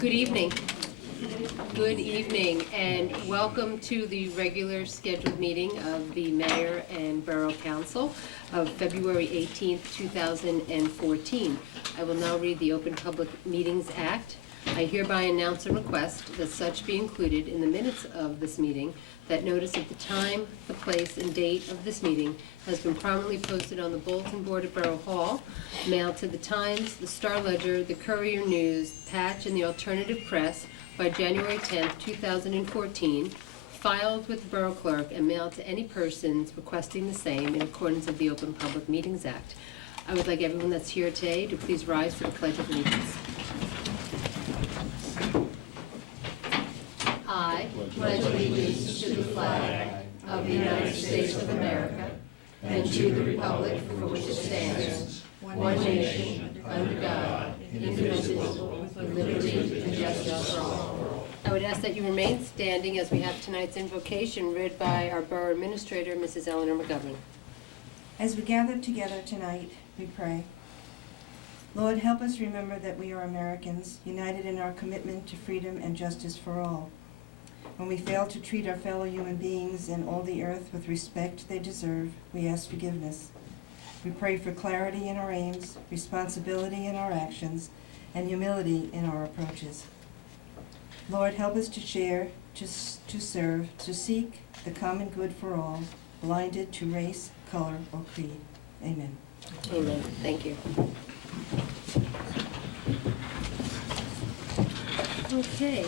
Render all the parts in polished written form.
Good evening. Good evening, and welcome to the regular scheduled meeting of the Mayor and Borough Council of February 18th, 2014. I will now read the Open Public Meetings Act. I hereby announce a request that such be included in the minutes of this meeting, that notice of the time, the place, and date of this meeting has been prominently posted on the bulletin board at Borough Hall, mailed to the Times, the Star Ledger, the Courier News, Patch, and the Alternative Press by January 10th, 2014, filed with the Borough Clerk, and mailed to any persons requesting the same in accordance with the Open Public Meetings Act. I would like everyone that's here today to please rise for the Pledge of Allegiance. I pledge allegiance to the flag of the United States of America and to the republic for which it stands, one nation, under God, indivisible, with liberty and justice for all. I would ask that you remain standing as we have tonight's invocation read by our Borough Administrator, Mrs. Eleanor McGovern. As we gather together tonight, we pray. Lord, help us remember that we are Americans, united in our commitment to freedom and justice for all. When we fail to treat our fellow human beings and all the earth with respect they deserve, we ask forgiveness. We pray for clarity in our aims, responsibility in our actions, and humility in our approaches. Lord, help us to share, to serve, to seek the common good for all, blinded to race, color, or creed. Amen. Amen. Thank you. Okay.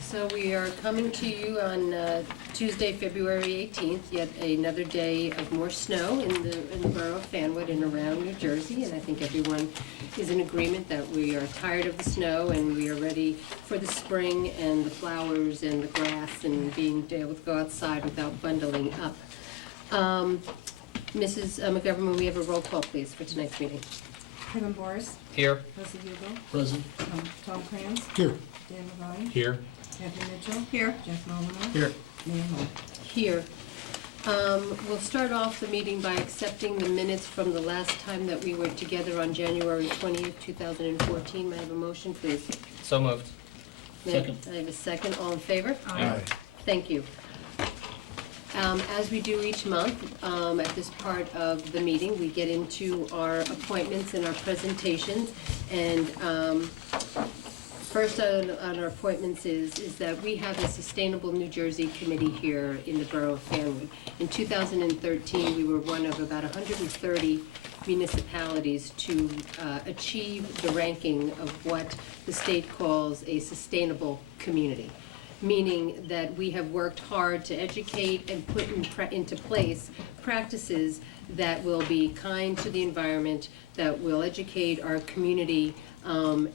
So we are coming to you on Tuesday, February 18th, yet another day of more snow in the borough of Fanwood and around New Jersey, and I think everyone is in agreement that we are tired of the snow and we are ready for the spring and the flowers and the grass and being able to go outside without bundling up. Mrs. McGovern, will we have a roll call, please, for tonight's meeting? Kevin Boris. Here. Leslie Hugo. Present. Tom Kranz. Here. Dan Levine. Here. Kathy Mitchell. Here. Jeff Molyneux. Here. Mayor Moore. Here. We'll start off the meeting by accepting the minutes from the last time that we were together on January 20th, 2014. May I have a motion, please? So moved. Second. I have a second. All in favor? Aye. Thank you. As we do each month, at this part of the meeting, we get into our appointments and our presentations. And first on our appointments is that we have a Sustainable New Jersey Committee here in the Borough of Fanwood. In 2013, we were one of about 130 municipalities to achieve the ranking of what the state calls a sustainable community, meaning that we have worked hard to educate and put into place practices that will be kind to the environment, that will educate our community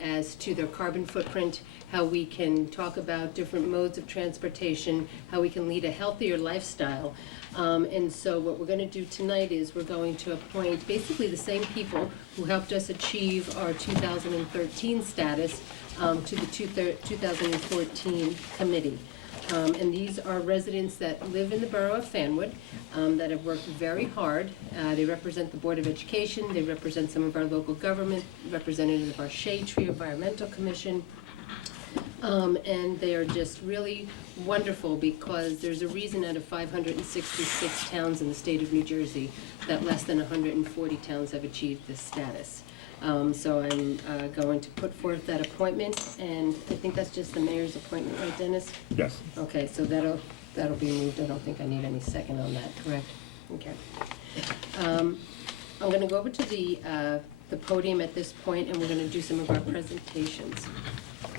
as to their carbon footprint, how we can talk about different modes of transportation, how we can lead a healthier lifestyle. And so what we're going to do tonight is we're going to appoint basically the same people who helped us achieve our 2013 status to the 2014 committee. And these are residents that live in the borough of Fanwood that have worked very hard. They represent the Board of Education, they represent some of our local government, representatives of our Shade Tree Environmental Commission, and they are just really wonderful because there's a reason out of 566 towns in the state of New Jersey that less than 140 towns have achieved this status. So I'm going to put forth that appointment, and I think that's just the mayor's appointment, right, Dennis? Yes. Okay, so that'll be moved. I don't think I need any second on that, correct? Okay. I'm going to go over to the podium at this point, and we're going to do some of our presentations.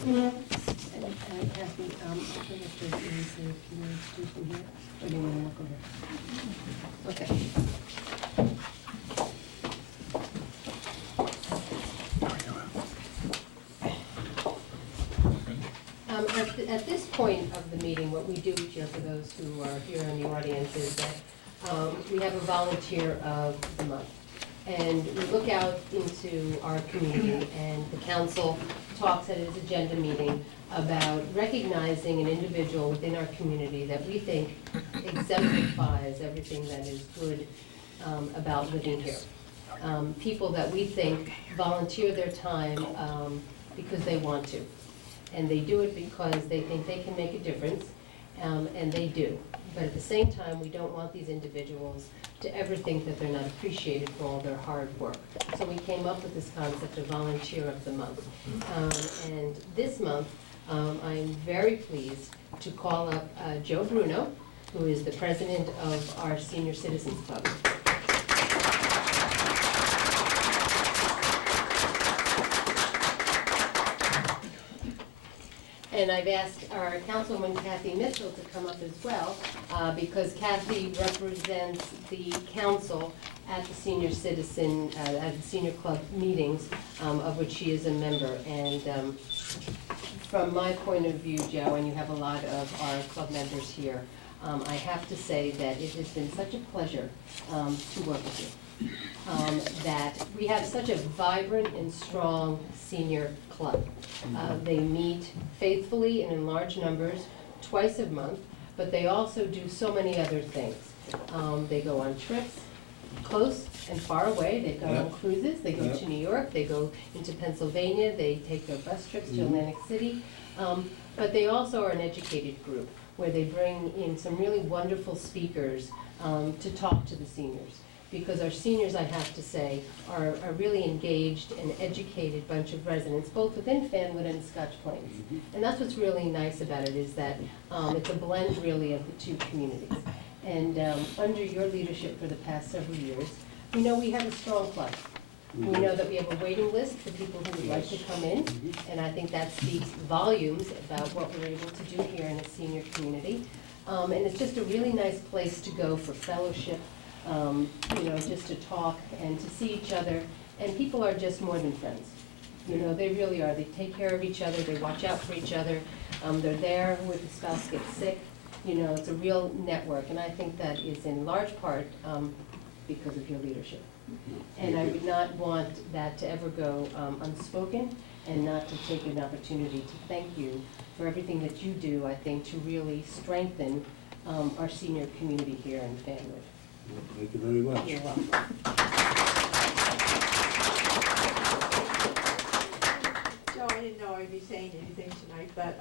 And Kathy, I don't know if there's anything you want to do from here, or do you want to walk over? Okay. At this point of the meeting, what we do each year for those who are here in the audience is that we have a volunteer of the month. And we look out into our community, and the council talks at its agenda meeting about recognizing an individual within our community that we think exemplifies everything that is good about living here. People that we think volunteer their time because they want to. And they do it because they think they can make a difference, and they do. But at the same time, we don't want these individuals to ever think that they're not appreciated for all their hard work. So we came up with this concept of Volunteer of the Month. And this month, I'm very pleased to call up Joe Bruno, who is the president of our Senior Citizens Club. And I've asked our Councilwoman Kathy Mitchell to come up as well, because Kathy represents the council at the senior citizen, at the senior club meetings, of which she is a member. And from my point of view, Joe, and you have a lot of our club members here, I have to say that it has been such a pleasure to work with you. That we have such a vibrant and strong senior club. They meet faithfully and in large numbers twice a month, but they also do so many other things. They go on trips, close and far away. They go on cruises. They go to New York. They go into Pennsylvania. They take their bus trips to Atlantic City. But they also are an educated group where they bring in some really wonderful speakers to talk to the seniors. Because our seniors, I have to say, are a really engaged and educated bunch of residents, both within Fanwood and Scotch Plains. And that's what's really nice about it, is that it's a blend really of the two communities. And under your leadership for the past several years, we know we have a strong club. We know that we have a waiting list for people who would like to come in, and I think that speaks volumes about what we're able to do here in a senior community. And it's just a really nice place to go for fellowship, just to talk and to see each other. And people are just more than friends. They really are. They take care of each other. They watch out for each other. They're there when the spouse gets sick. It's a real network. And I think that is in large part because of your leadership. And I would not want that to ever go unspoken, and not to take an opportunity to thank you for everything that you do, I think, to really strengthen our senior community here in Fanwood. Thank you very much. You're welcome. Joe, I didn't know I'd be saying anything tonight, but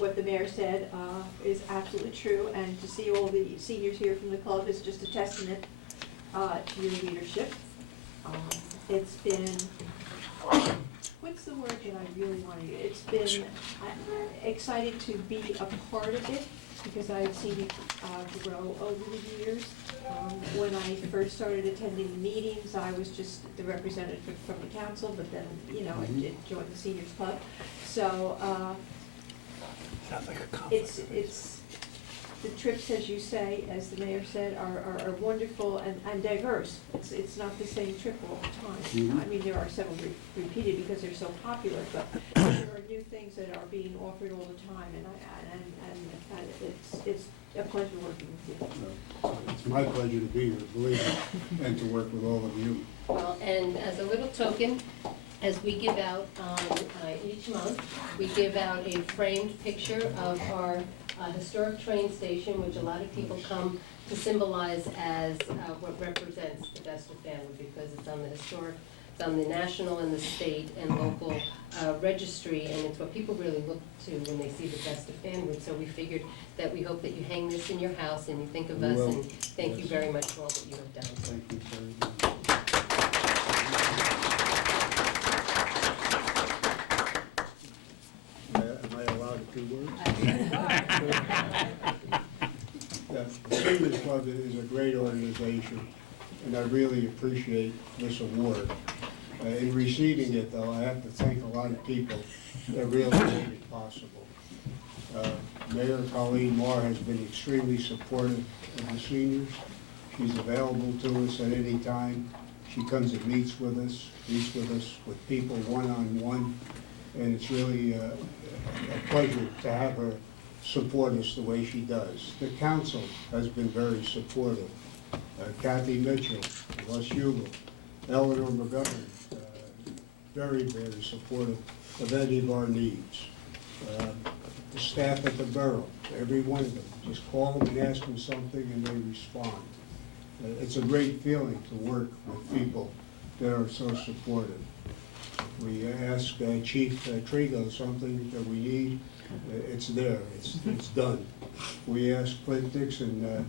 what the mayor said is absolutely true, and to see all the seniors here from the club is just a testament to your leadership. It's been, what's the word that I really want to use? It's been exciting to be a part of it, because I've seen it grow over the years. When I first started attending the meetings, I was just the representative from the council, but then, I did join the seniors club. So it's the trips, as you say, as the mayor said, are wonderful and diverse. It's not the same trip all the time. I mean, there are several repeated because they're so popular, but there are new things that are being offered all the time, and it's a pleasure working with you. It's my pleasure to be here, believe me, and to work with all of you. Well, and as a little token, as we give out each month, we give out a framed picture of our historic train station, which a lot of people come to symbolize as what represents the best of Fanwood, because it's on the historic, it's on the national and the state and local registry, and it's what people really look to when they see the best of Fanwood. So we figured that we hope that you hang this in your house and you think of us, and thank you very much for all that you have done. Thank you very much. Am I allowed a few words? The Seniors Club is a great organization, and I really appreciate this award. In receiving it, though, I have to thank a lot of people that really made it possible. Mayor Colleen Moore has been extremely supportive of the seniors. She's available to us at any time. She comes and meets with us with people one-on-one, and it's really a pleasure to have her support us the way she does. The council has been very supportive. Kathy Mitchell, Russ Hugel, Eleanor McGovern, very, very supportive of any of our needs. The staff at the Borough, every one of them, just call them and ask them something and they respond. It's a great feeling to work with people that are so supportive. We ask Chief Trigo something that we need, it's there, it's done. We ask Clint Dixon,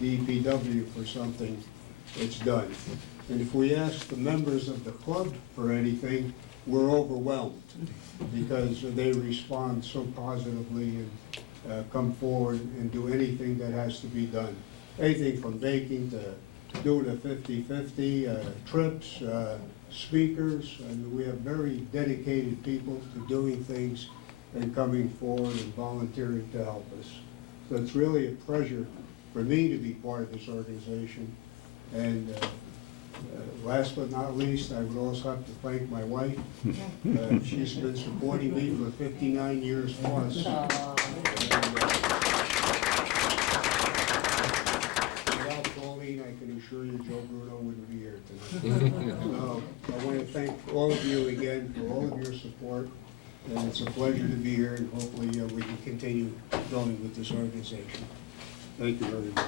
DPW for something, it's done. And if we ask the members of the club for anything, we're overwhelmed because they respond so positively and come forward and do anything that has to be done. Anything from baking to doing a 50-50, trips, speakers, and we have very dedicated people to doing things and coming forward and volunteering to help us. So it's really a pleasure for me to be part of this organization. And last but not least, I would also have to thank my wife. She's been supporting me for 59 years plus. Without Pauline, I can assure you Joe Bruno wouldn't be here tonight. So I want to thank all of you again for all of your support. And it's a pleasure to be here, and hopefully we can continue going with this organization. Thank you very much.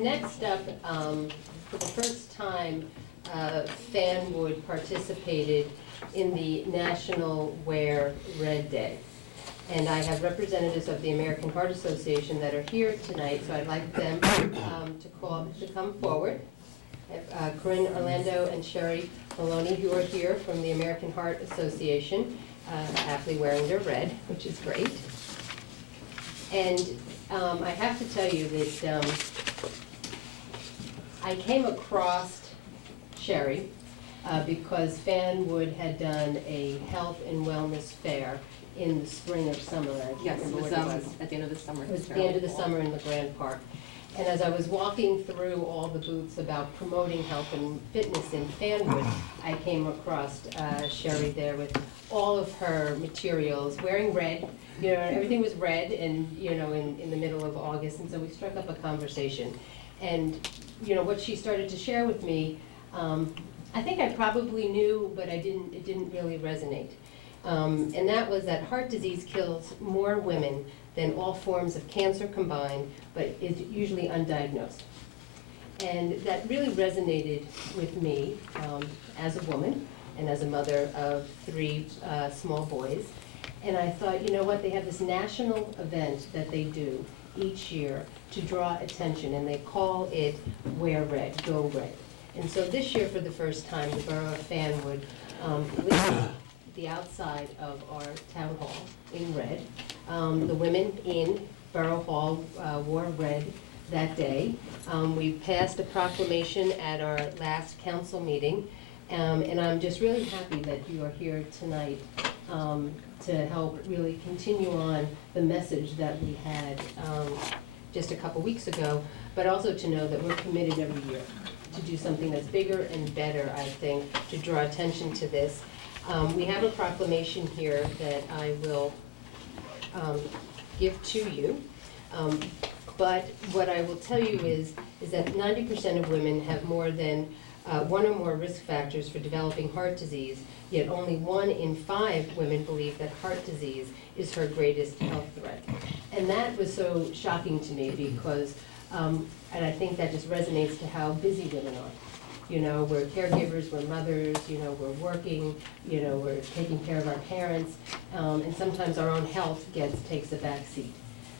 Next up, for the first time, Fanwood participated in the National Wear Red Day. And I have representatives of the American Heart Association that are here tonight, so I'd like them to come forward. Corinne Orlando and Sherry Maloney, who are here from the American Heart Association, happily wearing their red, which is great. And I have to tell you that I came across Sherry because Fanwood had done a health and wellness fair in the spring or summer. I can't Yes, it remember was what it was. at the end of the summer. It was at the end of the summer in the Grand Park. And as I was walking through all the booths about promoting health and fitness in Fanwood, I came across Sherry there with all of her materials, wearing red. You know, everything was red, and you know, in the middle of August, and so we struck up a conversation. And you know, what she started to share with me, I think I probably knew, but it didn't really resonate. And that was that heart disease kills more women than all forms of cancer combined, but is usually undiagnosed. And that really resonated with me as a woman and as a mother of 3 small boys. And I thought, you know what, they have this national event that they do each year to draw attention, and they call it Wear Red, Go Red. And so this year, for the first time, the Borough of Fanwood lit the outside of our town hall in red. The women in Borough Hall wore red that day. We passed a proclamation at our last council meeting, and I'm just really happy that you are here tonight to help really continue on the message that we had just a couple weeks ago, but also to know that we're committed every year to do something that's bigger and better, I think, to draw attention to this. We have a proclamation here that I will give to you. But what I will tell you is that 90% of women have more than 1 or more risk factors for developing heart disease, yet only 1 in 5 women believe that heart disease is her greatest health threat. And that was so shocking to me because, and I think that just resonates to how busy women are. You know, we're caregivers, we're mothers, you know, we're working, you know, we're taking care of our parents, and sometimes our own health takes a back seat.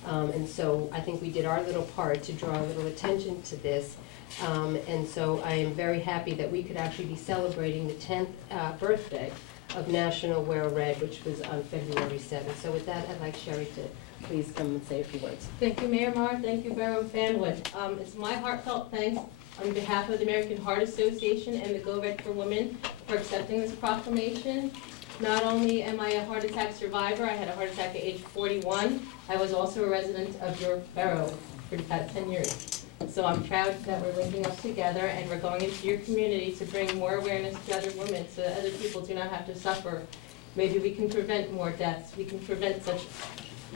And so I think we did our little part to draw a little attention to this. And so I am very happy that we could actually be celebrating the 10th birthday of National Wear Red, which was on February 7th. So with that, I'd like Sherry to please come and say a few words. Thank you, Mayor Marr. Thank you, Borough of Fanwood. It's my heartfelt thanks on behalf of the American Heart Association and the Go Red for Women for accepting this proclamation. Not only am I a heart attack survivor, I had a heart attack at age 41, I was also a resident of your borough for about 10 years. So I'm proud that we're linking up together and we're going into your community to bring more awareness to other women so that other people do not have to suffer. Maybe we can prevent more deaths. We can prevent such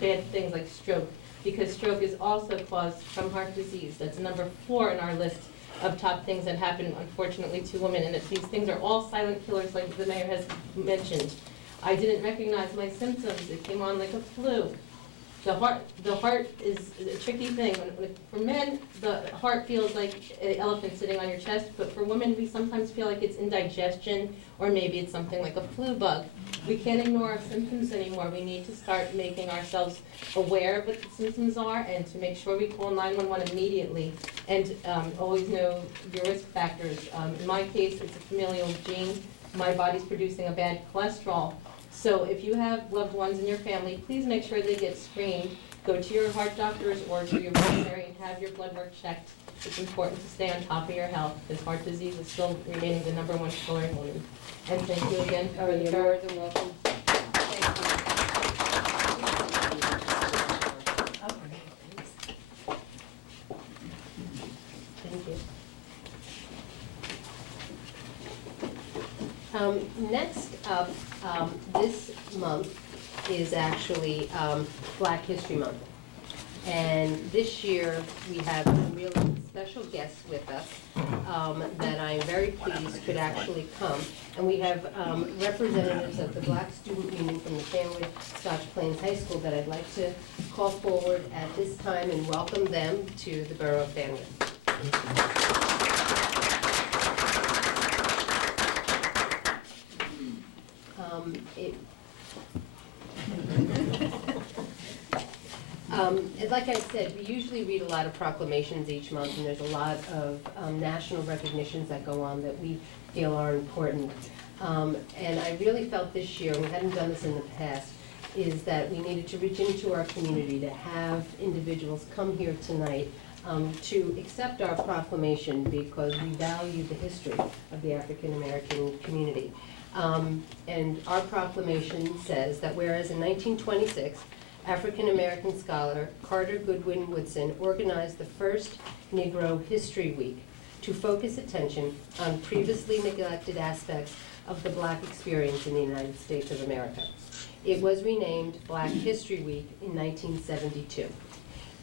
bad things like stroke, because stroke is also caused from heart disease. That's number 4 in our list of top things that happen, unfortunately, to women, and these things are all silent killers, like the mayor has mentioned. I didn't recognize my symptoms. It came on like a flu. the heart is a tricky thing. For men, the heart feels like an elephant sitting on your chest, but for women, we sometimes feel like it's indigestion, or maybe it's something like a flu bug. We can't ignore our symptoms anymore. We need to start making ourselves aware of what the symptoms are, and to make sure we call 911 immediately, and always know your risk factors. In my case, it's a familial gene. My body's producing a bad cholesterol. So if you have loved ones in your family, please make sure they get screened. Go to your heart doctors or to your primary and have your blood work checked. It's important to stay on top of your health, because heart disease is still remaining the #1 killer in women. And thank you again for You're the more than welcome. Thank you. Next up, this month is actually Black History Month. And this year, we have some really special guests with us that I'm very pleased could actually come. And we have representatives of the Black Student Union from the Fanwood Scotch Plains High School that I'd like to call forward at this time and welcome them to the Borough of Fanwood. Like I said, we usually read a lot of proclamations each month, and there's a lot of national recognitions that go on that we feel are important. And I really felt this year, and we hadn't done this in the past, is that we needed to reach into our community to have individuals come here tonight to accept our proclamation, because we value the history of the African American community. And our proclamation says that whereas in 1926, African-American scholar Carter Goodwin Woodson organized the first Negro History Week to focus attention on previously neglected aspects of the Black experience in the United States of America. It was renamed Black History Week in 1972,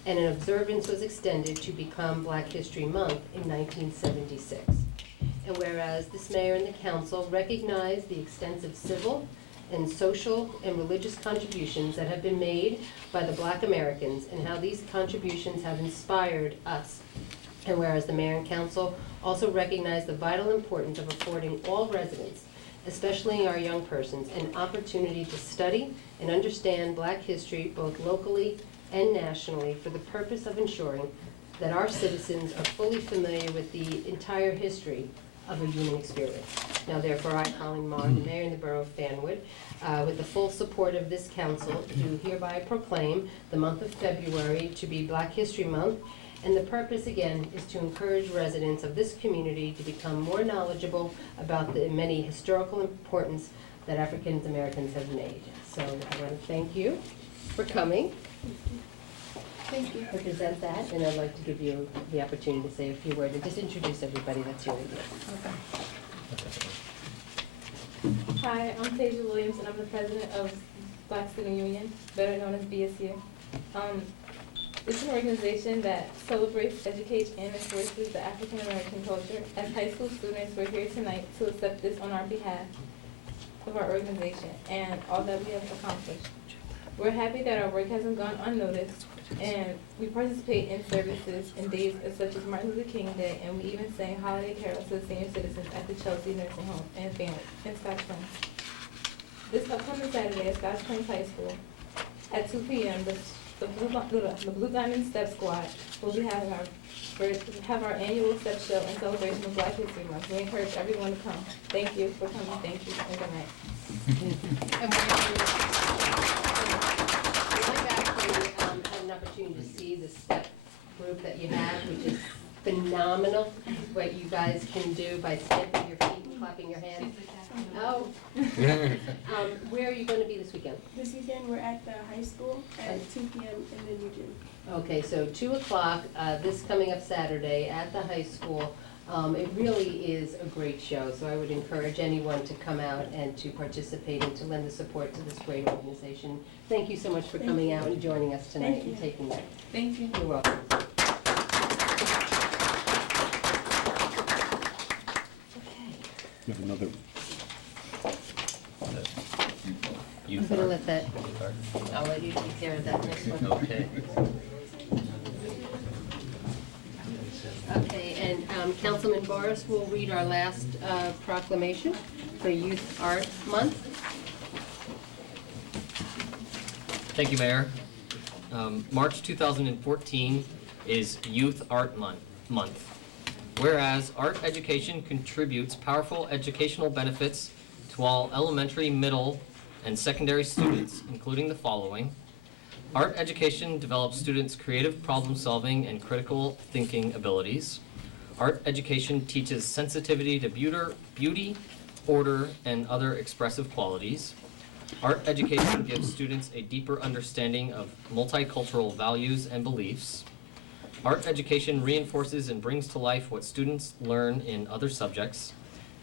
and an observance was extended to become Black History Month in 1976. And whereas this mayor and the council recognize the extensive civil and social and religious contributions that have been made by the Black Americans, and how these contributions have inspired us. And whereas the mayor and council also recognize the vital importance of affording all residents, especially our young persons, an opportunity to study and understand Black history both locally and nationally, for the purpose of ensuring that our citizens are fully familiar with the entire history of a human experience. Now therefore, I, Colleen Marr, the mayor in the Borough of Fanwood, with the full support of this council, do hereby proclaim the month of February to be Black History Month. And the purpose, again, is to encourage residents of this community to become more knowledgeable about the many historical importance that African Americans have made. So I want to thank you for coming. Thank you. Represent that, and I'd like to give you the opportunity to say a few words and just introduce everybody that's here with you. Hi, I'm Tasia Williams, and I'm the president of Black Student Union, better known as BSU. It's an organization that celebrates, educates, and embraces the African American culture. As high school students, we're here tonight to accept this on our behalf of our organization and all that we have accomplished. We're happy that our work hasn't gone unnoticed, and we participate in services in days such as Martin Luther King Day, and we even sang holiday carols to the senior citizens at the Chelsea Nursing Home and family in Scotch Plains. This upcoming Saturday at Scotch Plains High School at 2 p.m., the Blue Diamond Step Squad will be having our annual step show in celebration of Black History Month. We encourage everyone to come. Thank you for coming. Thank you, and good night. And I've actually had an opportunity to see the step group that you have, which is phenomenal, what you guys can do by stamping your feet and clapping your hands. Oh. Where are you going to be this weekend? This weekend, we're at the high school at 2 p.m. in the new gym. Okay, so 2 o'clock, this coming up Saturday at the high school. It really is a great show, so I would encourage anyone to come out and to participate and to lend the support to this great organization. Thank you so much for coming out and joining us tonight and taking that. Thank you. You're welcome. Okay. You have another. I'm gonna let that, I'll let you take care of that next one. Okay. Okay, and Councilman Boris will read our last proclamation for Youth Art Month. Thank you, Mayor. March 2014 is Youth Art Month. Whereas art education contributes powerful educational benefits to all elementary, middle, and secondary students, including the following. Art education develops students' creative problem-solving and critical thinking abilities. Art education teaches sensitivity to beauty, order, and other expressive qualities. Art education gives students a deeper understanding of multicultural values and beliefs. Art education reinforces and brings to life what students learn in other subjects.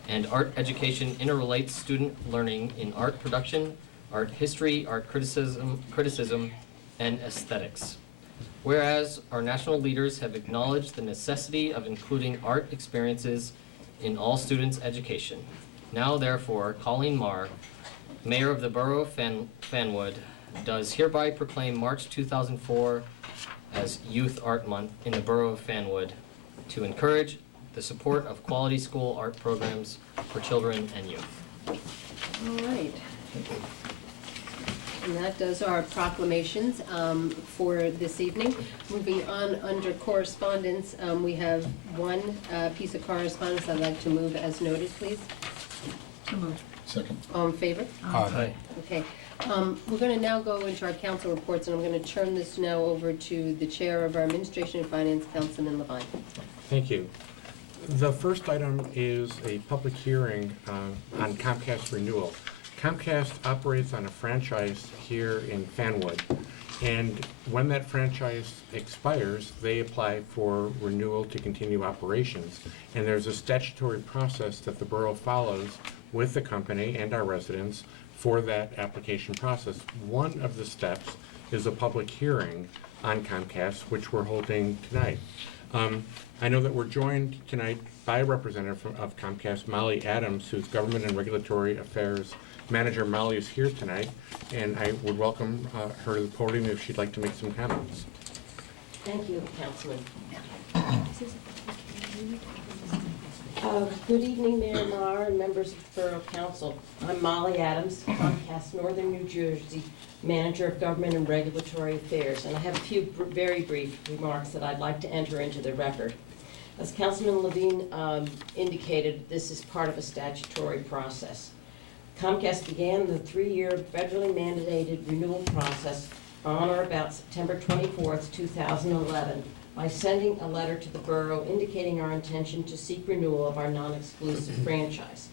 And art education interrelates student learning in art production, art history, art criticism, and aesthetics. Whereas our national leaders have acknowledged the necessity of including art experiences in all students' education. Now therefore, Colleen Marr, Mayor of the Borough of Fanwood, does hereby proclaim March 2004 as Youth Art Month in the Borough of Fanwood to encourage the support of quality school art programs for children and youth. All right. And that does our proclamations for this evening. Moving on under correspondence, we have one piece of correspondence I'd like to move as noted, please. Second. All in favor? Aye. Okay. We're going to now go into our council reports, and I'm going to turn this now over to the Chair of our Administration and Finance, Councilman Levine. Thank you. The first item is a public hearing on Comcast renewal. Comcast operates on a franchise here in Fanwood, and when that franchise expires, they apply for renewal to continue operations. And there's a statutory process that the borough follows with the company and our residents for that application process. One of the steps is a public hearing on Comcast, which we're holding tonight. I know that we're joined tonight by a representative of Comcast, Molly Adams, who's Government and Regulatory Affairs Manager. Molly is here tonight, and I would welcome her to the podium if she'd like to make some comments. Thank you, Councilman. Good evening, Mayor Maher and members of the Borough Council. I'm Molly Adams, Comcast Northern New Jersey, Manager of Government and Regulatory Affairs, and I have a few very brief remarks that I'd like to enter into the record. As Councilman Levine indicated, this is part of a statutory process. Comcast began the 3-year federally mandated renewal process on or about September 24th, 2011, by sending a letter to the borough indicating our intention to seek renewal of our non-exclusive franchise.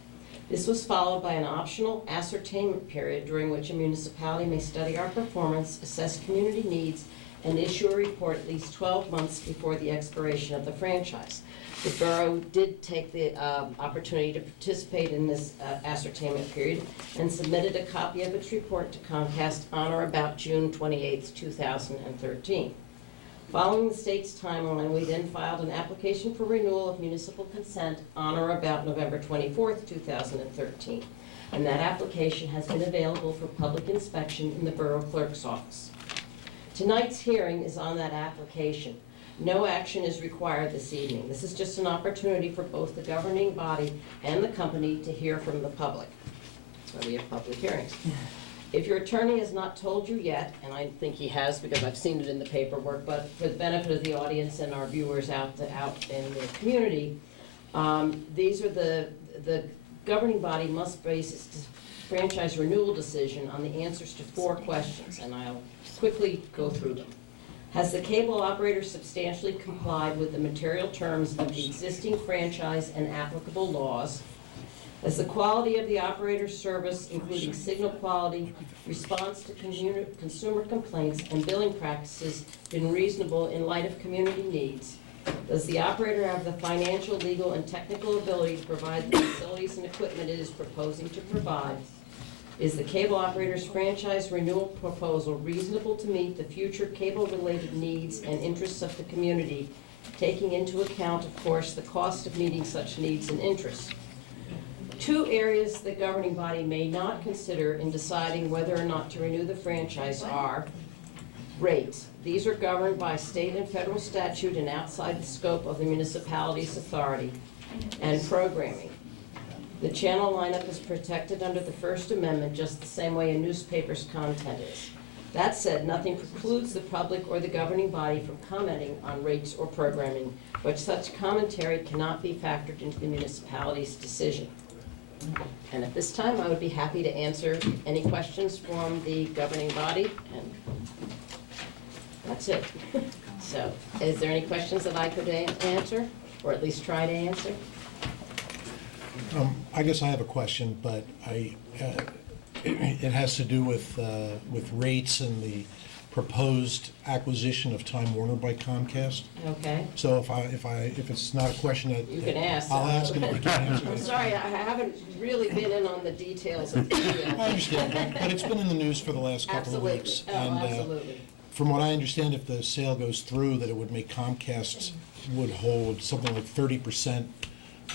This was followed by an optional ascertainment period during which a municipality may study our performance, assess community needs, and issue a report at least 12 months before the expiration of the franchise. The borough did take the opportunity to participate in this ascertainment period and submitted a copy of its report to Comcast on or about June 28, 2013. Following the state's timeline, we then filed an application for renewal of municipal consent on or about November 24, 2013. And that application has been available for public inspection in the borough clerk's office. Tonight's hearing is on that application. No action is required this evening. This is just an opportunity for both the governing body and the company to hear from the public. That's why we have public hearings. If your attorney has not told you yet, and I think he has because I've seen it in the paperwork, but for the benefit of the audience and our viewers out in the community, these are the governing body must base its franchise renewal decision on the answers to 4 questions, and I'll quickly go through them. Has the cable operator substantially complied with the material terms of the existing franchise and applicable laws? Has the quality of the operator's service, including signal quality, response to consumer complaints, and billing practices, been reasonable in light of community needs? Does the operator have the financial, legal, and technical ability to provide the facilities and equipment it is proposing to provide? Is the cable operator's franchise renewal proposal reasonable to meet the future cable-related needs and interests of the community, taking into account, of course, the cost of meeting such needs and interests? Two areas the governing body may not consider in deciding whether or not to renew the franchise are rates. These are governed by state and federal statute and outside the scope of the municipality's authority, and programming. The channel lineup is protected under the First Amendment just the same way a newspaper's content is. That said, nothing precludes the public or the governing body from commenting on rates or programming, but such commentary cannot be factored into the municipality's decision. And at this time, I would be happy to answer any questions from the governing body, and that's it. So, is there any questions that I could answer, or at least try to answer? I guess I have a question, but it has to do with rates and the proposed acquisition of Time Warner by Comcast. Okay. So if it's not a question that. You can ask. I'll ask it if you can't answer I'm it. sorry, I haven't really been in on the details of I understand, but it's been in the news for the last couple of Absolutely. weeks. Oh, and, absolutely. From what I understand, if the sale goes through, that it would make Comcast would hold something like 30%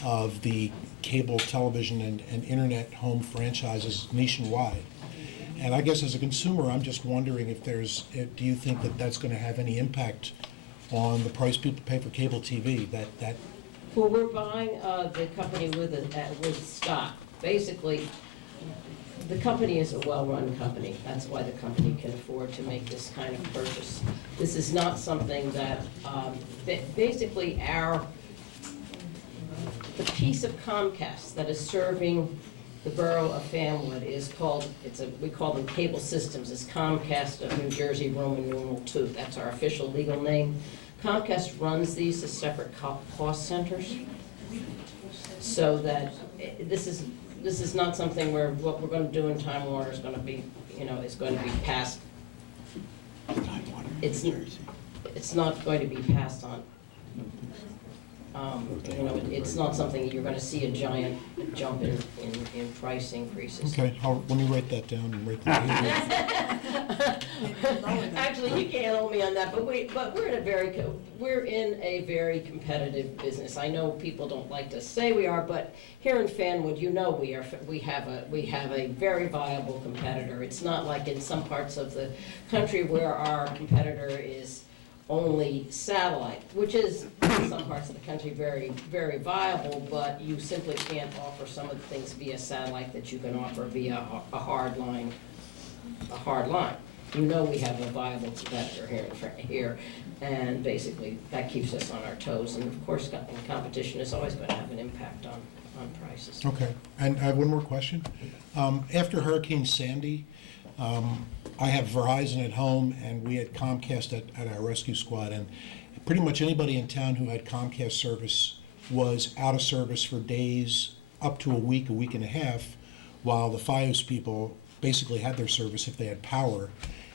of the cable television and internet home franchises nationwide. And I guess as a consumer, I'm just wondering if do you think that that's going to have any impact on the price people pay for cable TV? That Well, we're buying the company with stock. Basically, the company is a well-run company. That's why the company can afford to make this kind of purchase. This is not something that, basically the piece of Comcast that is serving the borough of Fanwood is called, we call them cable systems. It's Comcast of New Jersey, Roman numeral 2. That's our official legal name. Comcast runs these as separate cost centers, so that this is not something where what we're going to do in Time Warner is going to be, is going to be passed. It's not going to be passed on. It's not something you're going to see a giant jump in price increases. okay, let me write that down and write that down. Actually, you can't hold me on that, but we're in a very competitive business. I know people don't like to say we are, but here in Fanwood, we have a very viable competitor. It's not like in some parts of the country where our competitor is only satellite, which is in some parts of the country very, very viable, but you simply can't offer some of the things via satellite that you can offer via a hard line. We have a viable competitor here, and basically that keeps us on our toes. And of course, competition is always going to have an impact on prices. Okay, and I have one more question. After Hurricane Sandy, I have Verizon at home, and we had Comcast at our rescue squad, and pretty much anybody in town who had Comcast service was out of service for days, up to a week and a half, while the Fios people basically had their service if they had power.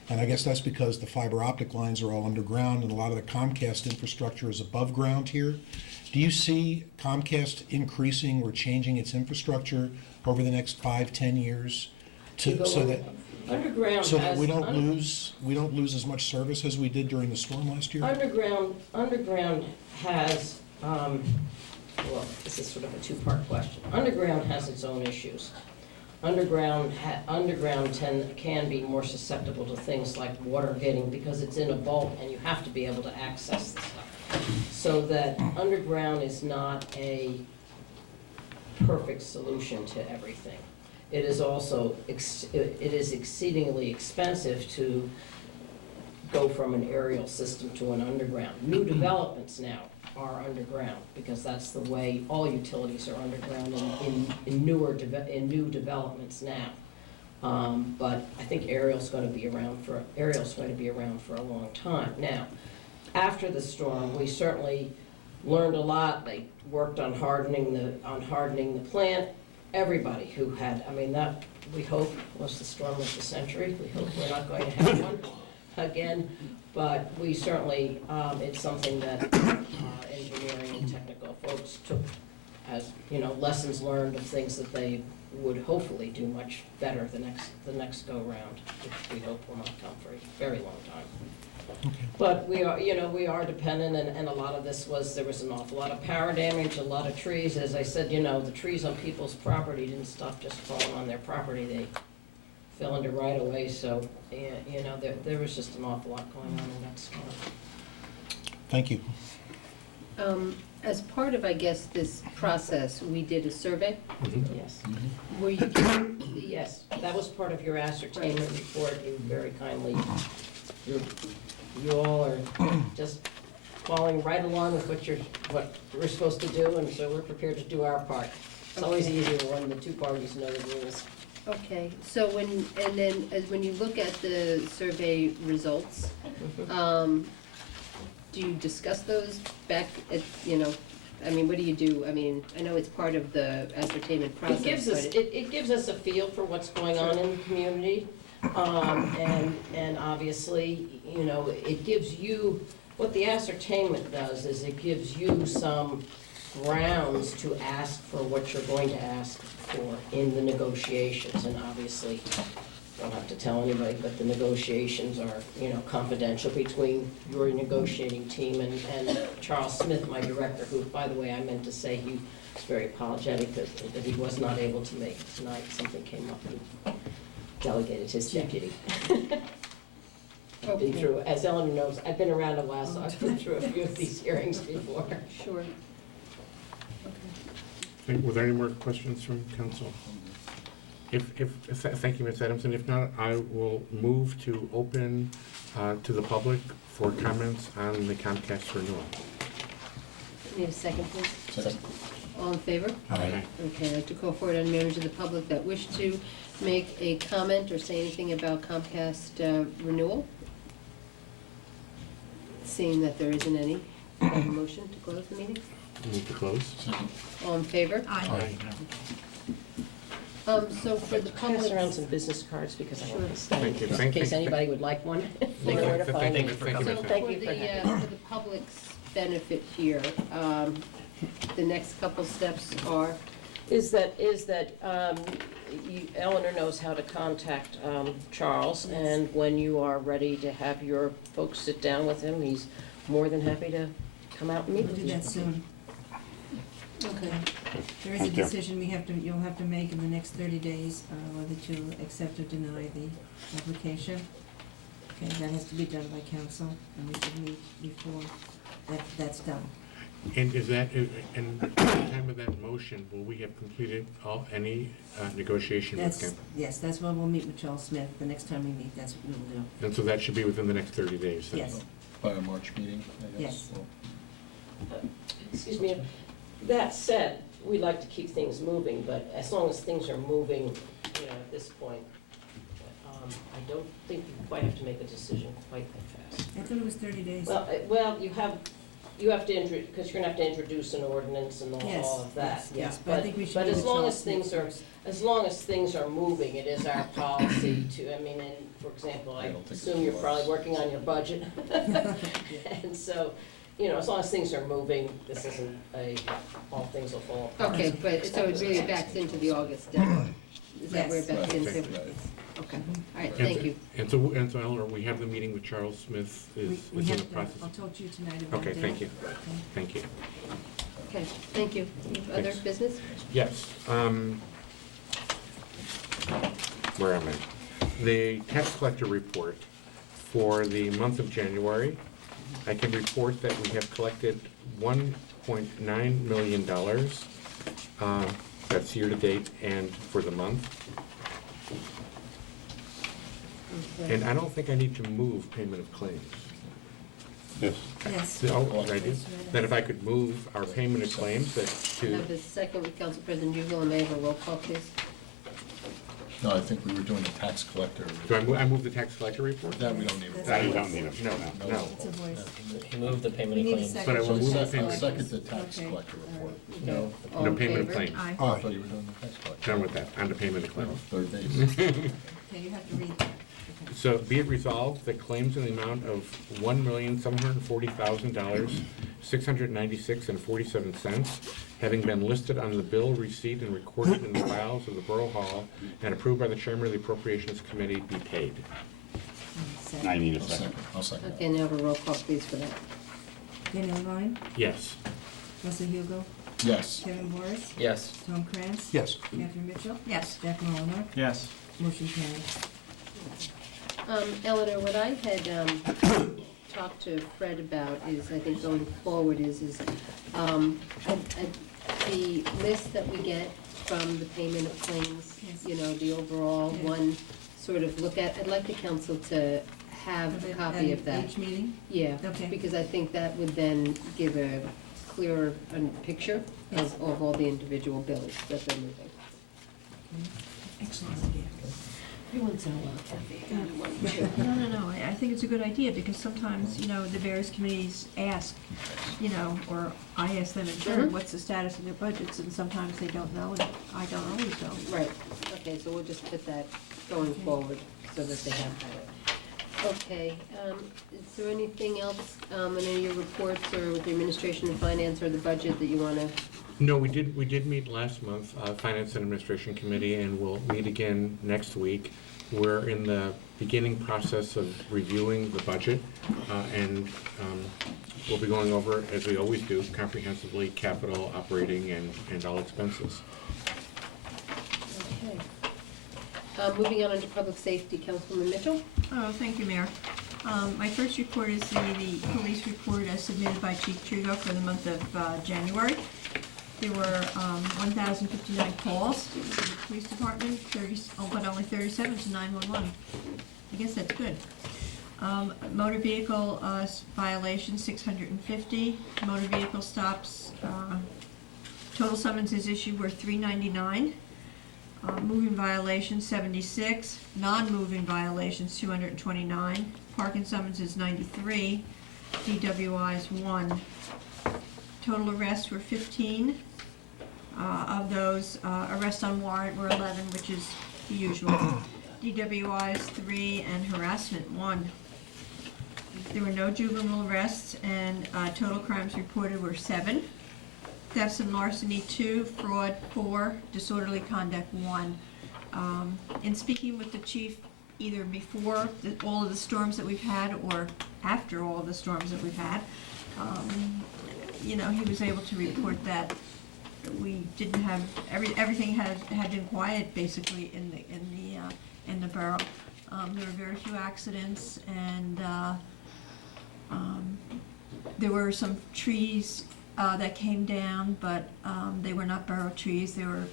And I guess that's because the fiber optic lines are all underground, and a lot of the Comcast infrastructure is above ground here. Do you see Comcast increasing or changing its infrastructure over the next 5-10 years Underground so that has, we don't lose as much service as we did during the storm last year? Underground has, well, this is sort of a two-part question. Underground has its own issues. Underground can be more susceptible to things like water getting, because it's in a vault and you have to be able to access the stuff. So that underground is not a perfect solution to everything. It is also, it is exceedingly expensive to go from an aerial system to an underground. New developments now are underground, because that's the way all utilities are underground in new developments now. But I think aerial's going to be around for a long time. Now, after the storm, we certainly learned a lot. They worked on hardening the plant. Everybody who had, that we hope was the storm of the century. We hope we're not going to have one again, but we certainly, it's something that engineering and technical folks took as, lessons learned of things that they would hopefully do much better the next go round, which we hope will not come for a very long time. But we are, we are dependent, and a lot of this was, there was an awful lot of power damage, a lot of trees. As I said, the trees on people's property didn't stop just falling on their property. They fell into right of way, so, there was just an awful lot going on in that storm. Thank you. As part of, I guess, this process, we did a survey. Yes. Were you, Yes, that was part of your ascertainment report. You very kindly, you all are just following right along with what we're supposed to do, and so we're prepared to do our part. It's always easier when the two parties know the rules. okay, so when you look at the survey results, do you discuss those back at, what do you do? I know it's part of the ascertainment process, It gives us a feel for what's going on in the community. And obviously, it gives you, what the ascertainment does is it gives you some grounds to ask for what you're going to ask for in the negotiations. And obviously, don't have to tell anybody, but the negotiations are, confidential between your negotiating team and Charles Smith, my director, who, by the way, I meant to say he was very apologetic that he was not able to make it tonight. Something came up and delegated his deputy. I've been through, as Eleanor knows, I've been around a while, so I've been through a few of these hearings before. Sure. Were there any more questions from council? Thank you, Ms. Adamson. If not, I will move to open to the public for comments on the Comcast renewal. Need a second, please? Second. All in favor? Aye. Okay, I'd like to call forward on members of the public that wish to make a comment or say anything about Comcast renewal. Seeing that there isn't any, I have a motion to close the meeting. Move to close. All in favor? Aye. So for the Pass public, around some business cards because I want to stay, Thank you. just in case anybody would like one. You Thank know you. where to find me. Thank you, for Ms. so Adamson. Thank you for having for the public's benefit here, the next couple steps are, Is that Eleanor knows how to contact Charles, and when you are ready to have your folks sit down with him, he's more than happy to come out and meet We'll with do you. that soon. okay, There is a decision you'll have to make in the next 30 days, whether to accept or deny the application. Okay, that has to be done by council, and we should meet before that's done. And is that, and at the time of that motion, will we have completed any negotiation with him? Yes, that's when we'll meet with Charles Smith. The next time we meet, that's what we will do. And so that should be within the next 30 days then? Yes, By a March meeting, I guess? Yes. Excuse me. That said, we like to keep things moving, but as long as things are moving, at this point, I don't think you quite have to make a decision quite that fast. I thought it was 30 days. Well, you have to because you're gonna have to introduce an ordinance and Yes, all of that, yes, yeah. yes, but I think we should But meet as with long Charles as things Smith are, first. as long as things are moving, it is our policy to, and for example, I I don't think it's assume you're yours. probably working on your budget. And so, as long as things are moving, this isn't all things will fall apart. okay, but, so it really backs into the August deadline? Is that where it Yes. backs into? Right. Okay, all right, And thank so- you. And so Eleanor, we have the meeting with Charles Smith We is we in have the to, process? I'll talk to you tonight about Okay, that. thank you, Okay. thank you. Okay, thank you. Other Thanks. business? Yes, where am I? The tax collector report for the month of January. I can report that we have collected $1.9 million. That's year-to-date and for the month. Okay. And I don't think I need to move payment of claims. Yes. Yes. Oh, I do? Then if I could move our payment of claims that I to, have a second with Council President Hugo, and may I have a roll call, please? No, I think we were doing the tax collector. do I move the tax collector report? That we don't need. That's You a don't voice. need it, no. It's a voice. He moved the payment We of need a claims. second. But I will for move the tax payment. I'll second the collectors. tax Okay, collector all right. report. No. All No in payment of favor? claims. Aye. I thought you were doing the tax collector. Done with that, on the payment of claims. 3rd days. Okay, you have to read that. Okay. So be it resolved that claims in the amount of $1,740,000, $696.47, having been listed on the bill receipt and recorded in the files of the Borough Hall and approved by the chairman of the Appropriations Committee, be paid. second? I need a I'll second. I'll second. Okay, now have a roll call, please, for that. Daniel Ryan, Yes. Russell Hugo, Yes. Kevin Morris, Yes. Tom Krantz. Yes. Catherine Mitchell. Yes. Jack Mullenhour. Yes. Motion carries. Eleanor, what I had talked to Fred about is, I think going forward is the list that we get from the payment of claims, Yes. you know, the overall Yeah. one sort of look at, I'd like the council to have a copy of that. Each meeting? Yeah, Okay. because I think that would then give a clearer picture Yes. of all the individual bills that they're moving. Excellent idea. Every once in a while, Kathy. No, I think it's a good idea, because sometimes, you know, the various committees ask, you know, or I ask them in turn, Mhm. what's the status of their budgets, and sometimes they don't know, and I don't always know. Right, okay, so we'll just put that going forward so that they have that. Okay, is there anything else in any of your reports or with the administration and finance or the budget that you want to? No, we did meet last month, Finance and Administration Committee, and we'll meet again next week. We're in the beginning process of reviewing the budget, and we'll be going over, as we always do, comprehensively, capital, operating, and all expenses. Okay. Moving on into public safety, Councilwoman Mitchell? Oh, thank you, Mayor. My first report is the police report as submitted by Chief Trigo for the month of January. There were 1,059 calls to the police department, but only 37 to 911. I guess that's good. Motor vehicle violations, 650. Motor vehicle stops, total summonses issued were 399. Moving violations, 76. Non-moving violations, 229. Parking summonses, 93. DWIs, 1. Total arrests were 15. Of those, arrests on warrant were 11, which is the usual. DWIs 3 and harassment 1. There were no juvenile arrests, and total crimes reported were 7. Thefts and larceny 2, fraud 4, disorderly conduct 1. In speaking with the chief, either before all of the storms that we've had or after all of the storms that we've had, you know, he was able to report that we didn't have, everything had been quiet basically in the borough. There were very few accidents, and there were some trees that came down, but they were not borough trees. They were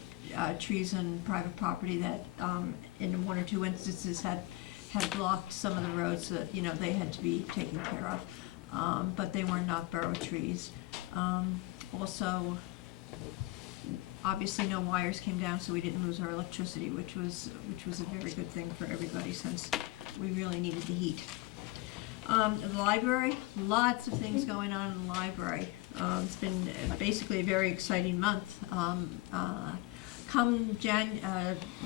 trees on private property that in 1 or 2 instances had blocked some of the roads that, you know, they had to be taken care of. But they were not borough trees. Also, obviously no wires came down, so we didn't lose our electricity, which was a very good thing for everybody, since we really needed the heat. The library, lots of things going on in the library. It's been basically a very exciting month. Come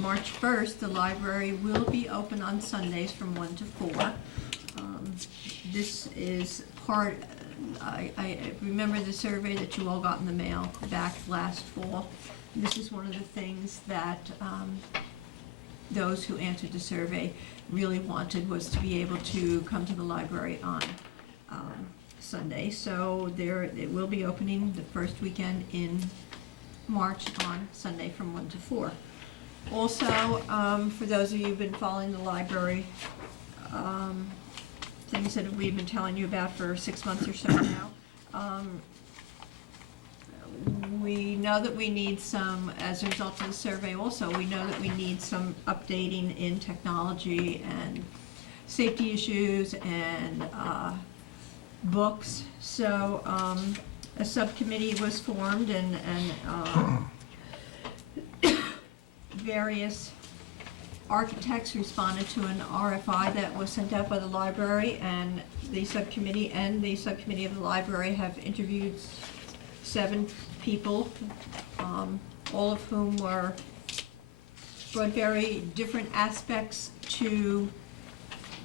March 1st, the library will be open on Sundays from 1 to 4. This is part, I remember the survey that you all got in the mail back last fall. This is one of the things that those who answered the survey really wanted, was to be able to come to the library on Sunday. So it will be opening the first weekend in March on Sunday from 1 to 4. Also, for those of you who've been following the library, things that we've been telling you about for 6 months or so now, we know that we need some, as a result of the survey also, we know that we need some updating in technology and safety issues and books. So a subcommittee was formed, and various architects responded to an RFI that was sent out by the library, and the subcommittee of the library have interviewed 7 people, all of whom brought very different aspects to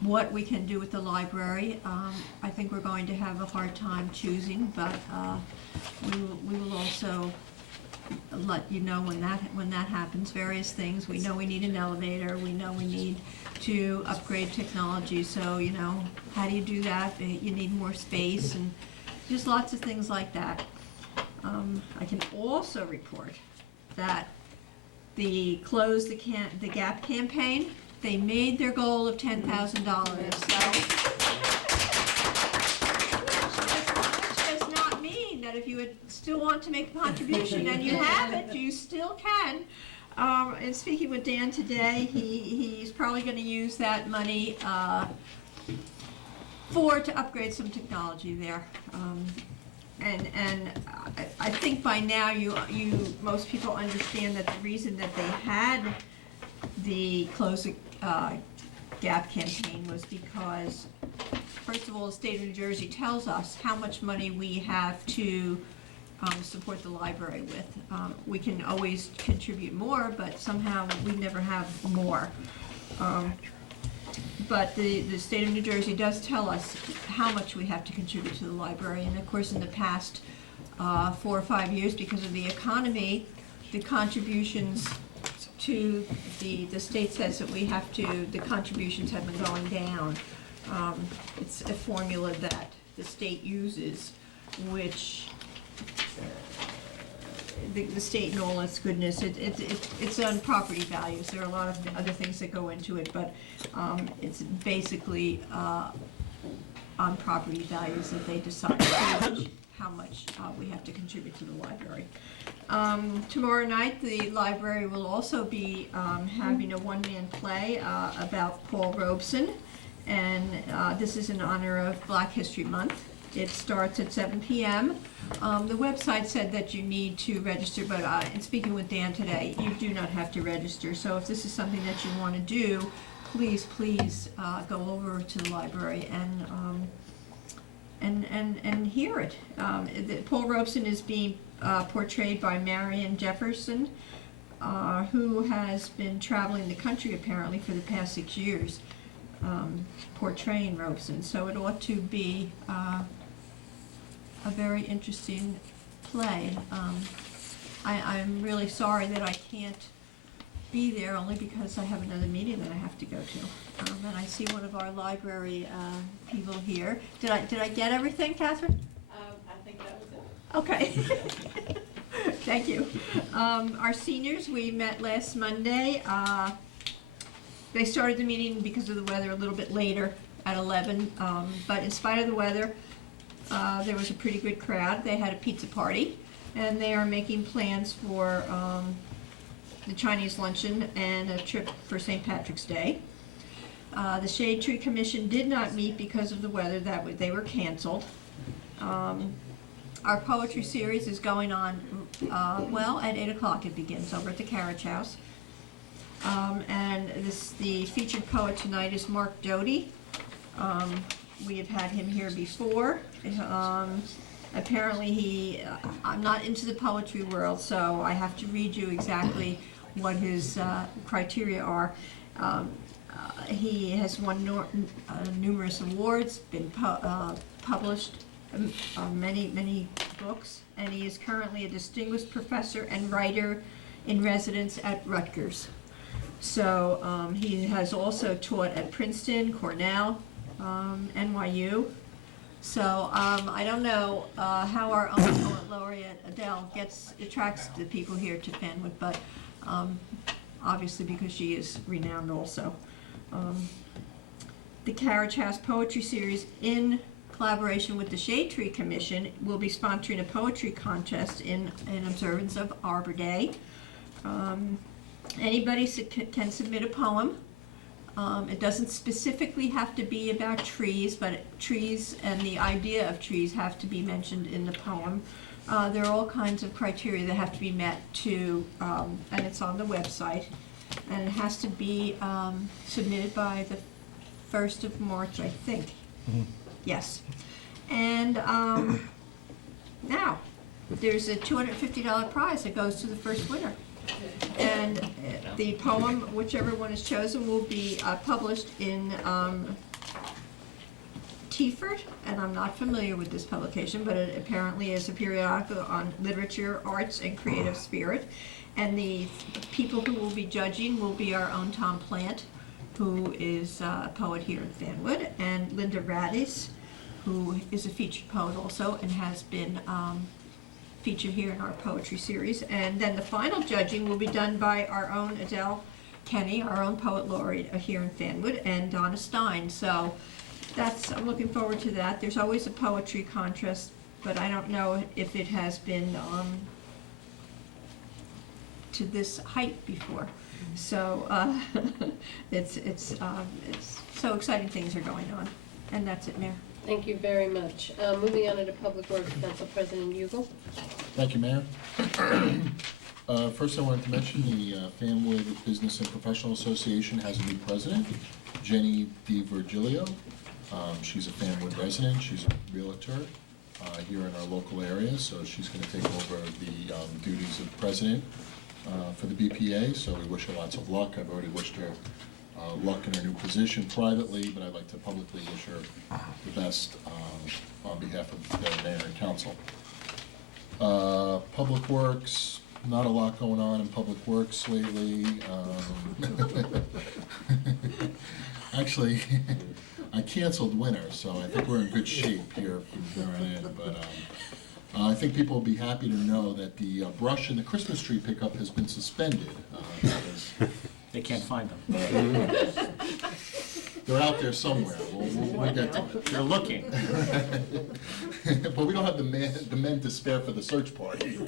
what we can do with the library. I think we're going to have a hard time choosing, but we will also let you know when that happens, various things. We know we need an elevator, we know we need to upgrade technology, so, you know, how do you do that? You need more space, and just lots of things like that. I can also report that the Close the Gap campaign, they made their goal of $10,000, so. Which does not mean that if you would still want to make a contribution and you haven't, you still can. And speaking with Dan today, he's probably gonna use that money, to upgrade some technology there. And I think by now most people understand that the reason that they had the Close the Gap campaign was because, first of all, the state of New Jersey tells us how much money we have to support the library with. We can always contribute more, but somehow we never have more. But the state of New Jersey does tell us how much we have to contribute to the library, and of course, in the past 4 or 5 years, because of the economy, the contributions to the state says that we have to, the contributions have been going down. It's a formula that the state uses, which the state, in all its goodness, it's on property values. There are a lot of other things that go into it, but it's basically on property values that they decide how much we have to contribute to the library. Tomorrow night, the library will also be having a one-man play about Paul Robeson, and this is in honor of Black History Month. It starts at 7 p.m. The website said that you need to register, but in speaking with Dan today, you do not have to register. So if this is something that you want to do, please go over to the library and hear it. Paul Robeson is being portrayed by Marion Jefferson, who has been traveling the country apparently for the past 6 years, portraying Robeson. So it ought to be a very interesting play. I'm really sorry that I can't be there, only because I have another meeting that I have to go to. And I see one of our library people here. Did I get everything, Catherine? I think that was it. Okay. Thank you. Our seniors, we met last Monday. They started the meeting because of the weather a little bit later at 11, but in spite of the weather, there was a pretty good crowd. They had a pizza party, and they are making plans for the Chinese luncheon and a trip for St. Patrick's Day. The Shade Tree Commission did not meet because of the weather. They were canceled. Our poetry series is going on, at 8 o'clock it begins over at the Carriage House. And the featured poet tonight is Mark Doty. We have had him here before. Apparently I'm not into the poetry world, so I have to read you exactly what his criteria are. He has won numerous awards, been published many books, and he is currently a distinguished professor and writer in residence at Rutgers. So he has also taught at Princeton, Cornell, NYU. So I don't know how our own poet laureate Adele attracts the people here to Fanwood, but obviously because she is renowned also. The Carriage House Poetry Series, in collaboration with the Shade Tree Commission, will be sponsoring a poetry contest in observance of Arbor Day. Anybody can submit a poem. It doesn't specifically have to be about trees, but trees and the idea of trees have to be mentioned in the poem. There are all kinds of criteria that have to be met and it's on the website. And it has to be submitted by the 1st of March, I think. Mm-hmm. Yes. And now, there's a $250 prize that goes to the first winner. And the poem, whichever one is chosen, will be published in Tiford, and I'm not familiar with this publication, but it apparently is a periodical on literature, arts, and creative spirit. And the people who will be judging will be our own Tom Plant, who is a poet here in Fanwood, and Linda Radis, who is a featured poet also and has been featured here in our poetry series. And then the final judging will be done by our own Adele Kenny, our own poet laureate here in Fanwood, and Donna Stein. So I'm looking forward to that. There's always a poetry contest, but I don't know if it has been to this height before. So it's so exciting things are going on. And that's it, Mayor. Thank you very much. Moving on to Public Works, Council President Hugel. Thank you, Mayor. First, I wanted to mention the Fanwood Business and Professional Association has a new president, Jenny DiVirgilio. She's a Fanwood resident. She's a realtor here in our local area, so she's going to take over the duties of president for the BPA. So we wish her lots of luck. I've already wished her luck in her new position privately, but I'd like to publicly wish her the best on behalf of the mayor and council. Public Works, not a lot going on in Public Works lately. Actually, I canceled winter, so I think we're in good shape here from here on in. But I think people will be happy to know that the brush and the Christmas tree pickup has been suspended. They can't find them. They're out there somewhere. We'll get to it. They're looking. But we don't have the men to spare for the search party.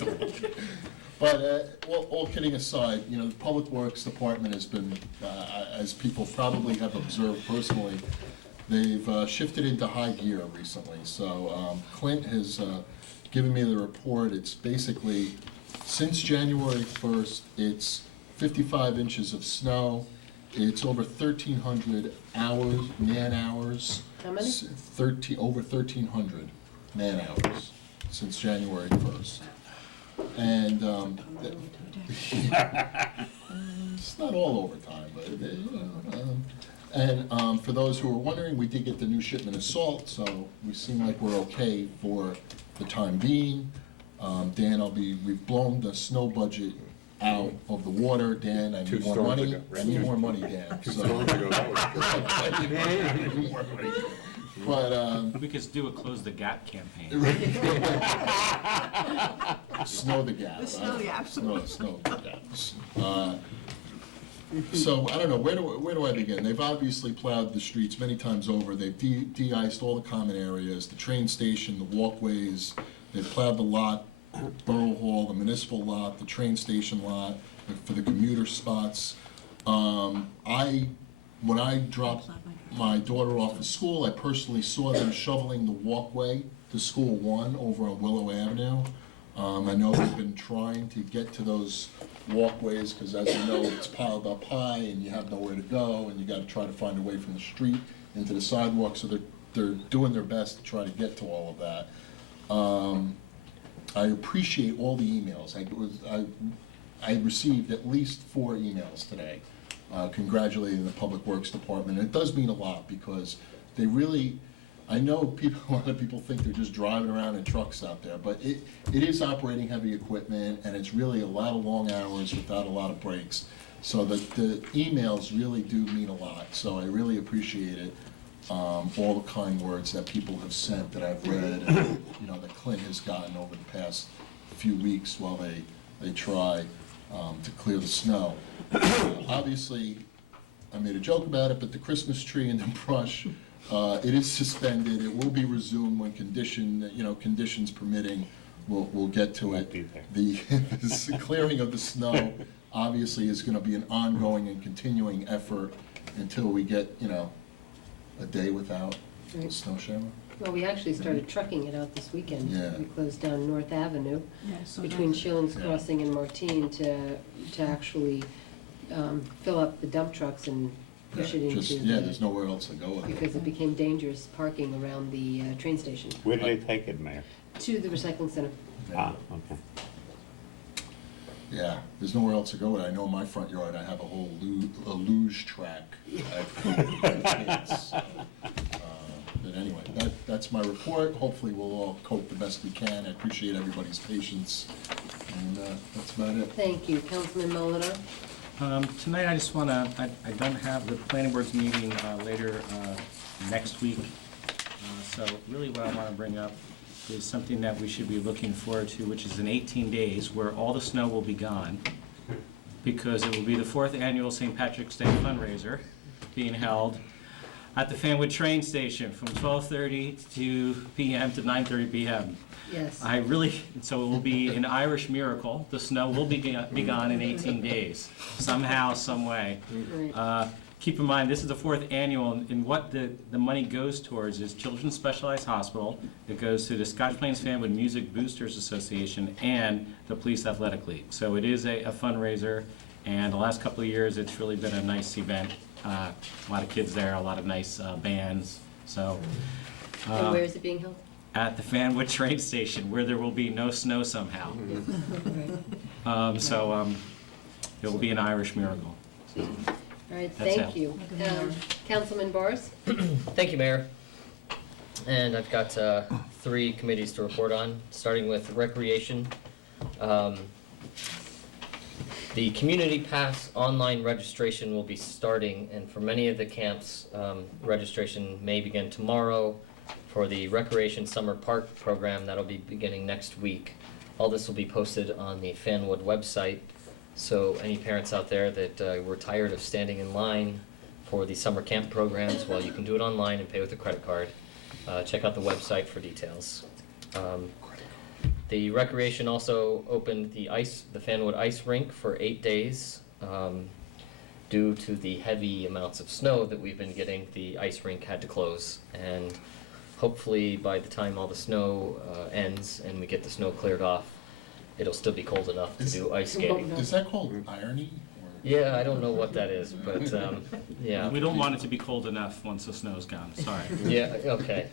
But all kidding aside, you know, the Public Works Department has been, as people probably have observed personally, they've shifted into high gear recently. So Clint has given me the report. It's basically, since January 1st, it's 55 inches of snow. It's over 1,300 hours, man-hours. How many? Over 1,300 man-hours since January 1st. And it's not all overtime, but and for those who are wondering, we did get the new shipment of salt, so we seem like we're okay for the time being. Dan, we've blown the snow budget out of the water. Dan, I need more money. I need more money, Dan. So- I need more money. But We could do a Close the Gap campaign. snow the gap. The snow gap. Snow the gaps. So I don't know, where do I begin? They've obviously plowed the streets many times over. They've de-iced all the common areas, the train station, the walkways. They've plowed the lot, Borough Hall, the municipal lot, the train station lot, for the commuter spots. When I dropped my daughter off at school, I personally saw them shoveling the walkway to School 1 over on Willow Avenue. I know they've been trying to get to those walkways, because as you know, it's piled up high and you have nowhere to go, and you gotta try to find a way from the street into the sidewalk, so they're doing their best to try to get to all of that. I appreciate all the emails. I received at least 4 emails today congratulating the Public Works Department. It does mean a lot, because they really, I know a lot of people think they're just driving around in trucks out there, but it is operating heavy equipment, and it's really a lot of long hours without a lot of breaks. So the emails really do mean a lot, so I really appreciate it. All the kind words that people have sent that I've read, and, you know, that Clint has gotten over the past few weeks while they try to clear the snow. Obviously, I made a joke about it, but the Christmas tree and the brush, it is suspended. It will be resumed when conditions permitting. We'll get to it. The clearing of the snow obviously is going to be an ongoing and continuing effort until we get, a day without a snow shower. Well, we actually started trucking it out this weekend. Yeah. We closed down North Avenue Yeah, so between that's- Schilling's Yeah. Crossing and Martine to actually fill up the dump trucks and push it into There's nowhere else to go with it. because it became dangerous parking around the train station Where do they take it, Mayor? to the recycling center. Ah, okay. Yeah, there's nowhere else to go with it. I know in my front yard, I have a whole luge track. I've created for kids. But anyway, that's my report. Hopefully, we'll all cope the best we can. I appreciate everybody's patience, and that's about it. Thank you. Councilman Molitor? Tonight, I just want to, I don't have the planning board's meeting later next week. So really what I want to bring up is something that we should be looking forward to, which is in 18 days, where all the snow will be gone, because it will be the 4th annual St. Patrick's Day fundraiser being held at the Fanwood train station from 12:30 p.m. to 9:30 p.m. Yes. So it will be an Irish miracle. The snow will be gone in 18 days, somehow, some way. Right. Keep in mind, this is the 4th annual, and what the money goes towards is Children's Specialized Hospital. It goes to the Scotch Plains Fanwood Music Boosters Association and the Police Athletic League. So it is a fundraiser, and the last couple of years, it's really been a nice event. A lot of kids there, a lot of nice bands. So. And where is it being held? At the Fanwood train station, where there will be no snow somehow. It will be an Irish miracle. All right, That's thank it. you. Councilman Boris? Thank you, Mayor. And I've got 3 committees to report on, starting with Recreation. The Community Pass online registration will be starting, and for many of the camps, registration may begin tomorrow. For the Recreation Summer Park program, that'll be beginning next week. All this will be posted on the Fanwood website, so any parents out there that were tired of standing in line for the summer camp programs, well, you can do it online and pay with a credit card. Check out the website for details. The Recreation also opened the Fanwood Ice Rink for 8 days. Due to the heavy amounts of snow that we've been getting, the ice rink had to close, and hopefully by the time all the snow ends and we get the snow cleared off, it'll still be cold enough to do ice skating. Is that called irony? Or? Yeah, I don't know what that is, but yeah. We don't want it to be cold enough once the snow's gone, sorry. Yeah, okay.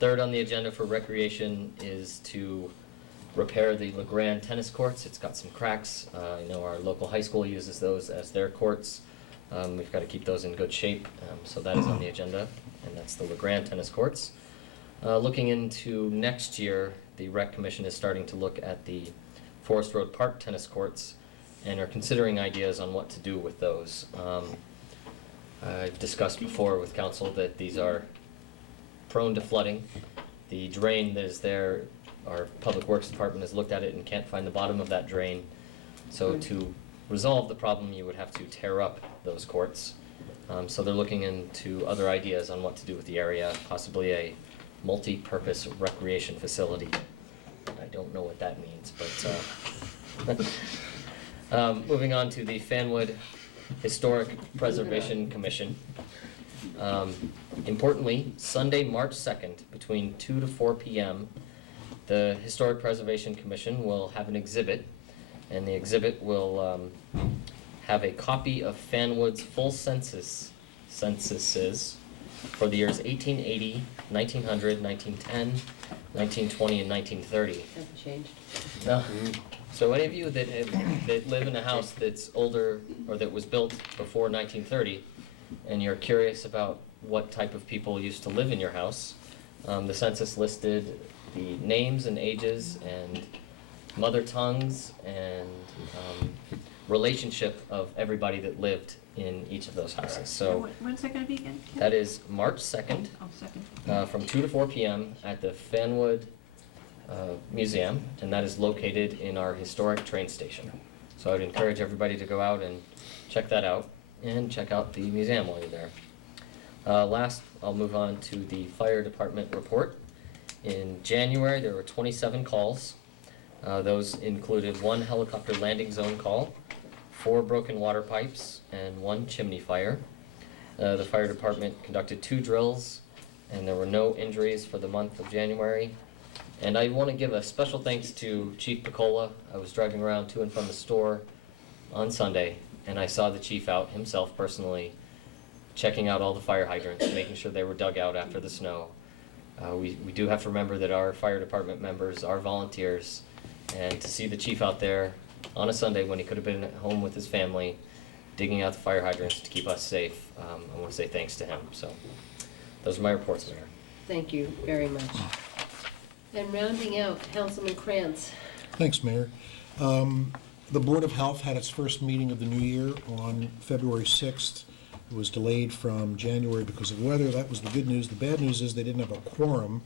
Third on the agenda for Recreation is to repair the LeGrand tennis courts. It's got some cracks. I know our local high school uses those as their courts. We've got to keep those in good shape, so that is on the agenda, and that's the LeGrand tennis courts. Looking into next year, the Rec Commission is starting to look at the Forest Road Park tennis courts and are considering ideas on what to do with those. I've discussed before with council that these are prone to flooding. The drain that is there, our Public Works Department has looked at it and can't find the bottom of that drain. So to resolve the problem, you would have to tear up those courts. So they're looking into other ideas on what to do with the area, possibly a multi-purpose recreation facility. I don't know what that means, but moving on to the Fanwood Historic Preservation Commission. Importantly, Sunday, March 2nd, between 2 to 4 p.m., the Historic Preservation Commission will have an exhibit, and the exhibit will have a copy of Fanwood's full censuses for the years 1880, 1900, 1910, 1920, and 1930. Hasn't changed. No. So any of you that live in a house that's older or that was built before 1930, and you're curious about what type of people used to live in your house, the census listed the names and ages and mother tongues and relationship of everybody that lived in each of those houses. So When's that gonna be again? Ken? that is March 2nd, Oh, second. from 2 to 4 p.m. at the Fanwood Museum, and that is located in our historic train station. So I'd encourage everybody to go out and check that out, and check out the museum while you're there. Last, I'll move on to the fire department report. In January, there were 27 calls. Those included 1 helicopter landing zone call, 4 broken water pipes, and 1 chimney fire. The fire department conducted 2 drills, and there were no injuries for the month of January. And I want to give a special thanks to Chief Piccola. I was driving around to and from the store on Sunday, and I saw the chief out himself personally, checking out all the fire hydrants, making sure they were dug out after the snow. We do have to remember that our fire department members are volunteers, and to see the chief out there on a Sunday when he could have been at home with his family, digging out the fire hydrants to keep us safe, I want to say thanks to him. So Those are my reports, Mayor. Thank you very much. And rounding out, Councilman Krantz. Thanks, Mayor. The Board of Health had its first meeting of the new year on February 6th. It was delayed from January because of weather. That was the good news. The bad news is they didn't have a quorum,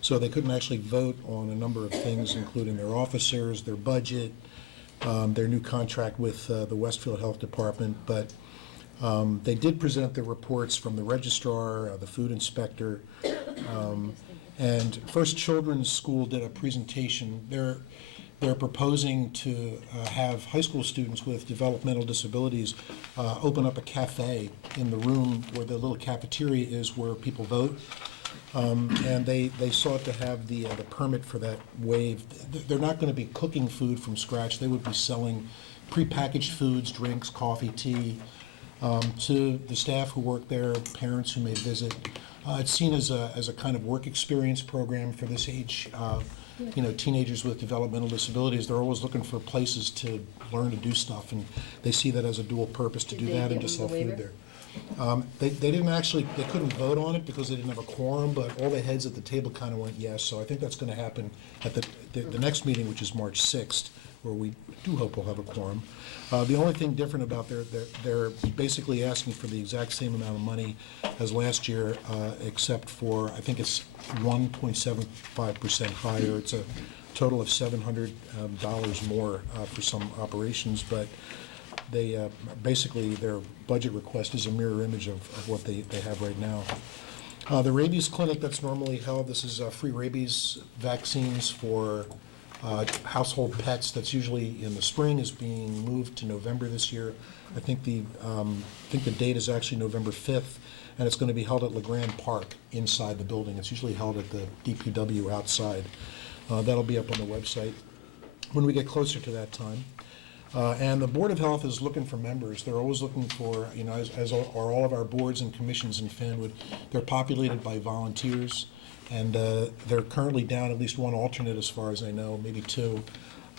so they couldn't actually vote on a number of things, including their officers, their budget, their new contract with the Westfield Health Department. But they did present their reports from the registrar, the food inspector, and First Children's School did a presentation. They're proposing to have high school students with developmental disabilities open up a cafe in the room where the little cafeteria is where people vote. And they sought to have the permit for that waived. They're not going to be cooking food from scratch. They would be selling prepackaged foods, drinks, coffee, tea, to the staff who work there, parents who may visit. It's seen as a kind of work experience program for this age. Teenagers with developmental disabilities, they're always looking for places to learn to do stuff, and they see that as a dual purpose to do Did they that and give to them sell the food waiver? there. They didn't actually, they couldn't vote on it because they didn't have a quorum, but all the heads at the table kind of went yes, so I think that's going to happen at the next meeting, which is March 6th, where we do hope we'll have a quorum. The only thing different about they're basically asking for the exact same amount of money as last year, except for, I think it's 1.75% higher. It's a total of $700 more for some operations, but they, basically, their budget request is a mirror image of what they have right now. The rabies clinic that's normally held, this is free rabies vaccines for household pets, that's usually in the spring, is being moved to November this year. I think the date is actually November 5th, and it's going to be held at LeGrand Park inside the building. It's usually held at the DPW outside. That'll be up on the website when we get closer to that time. And the Board of Health is looking for members. They're always looking for, as are all of our boards and commissions in Fanwood, they're populated by volunteers. And they're currently down at least one alternate as far as I know, maybe two.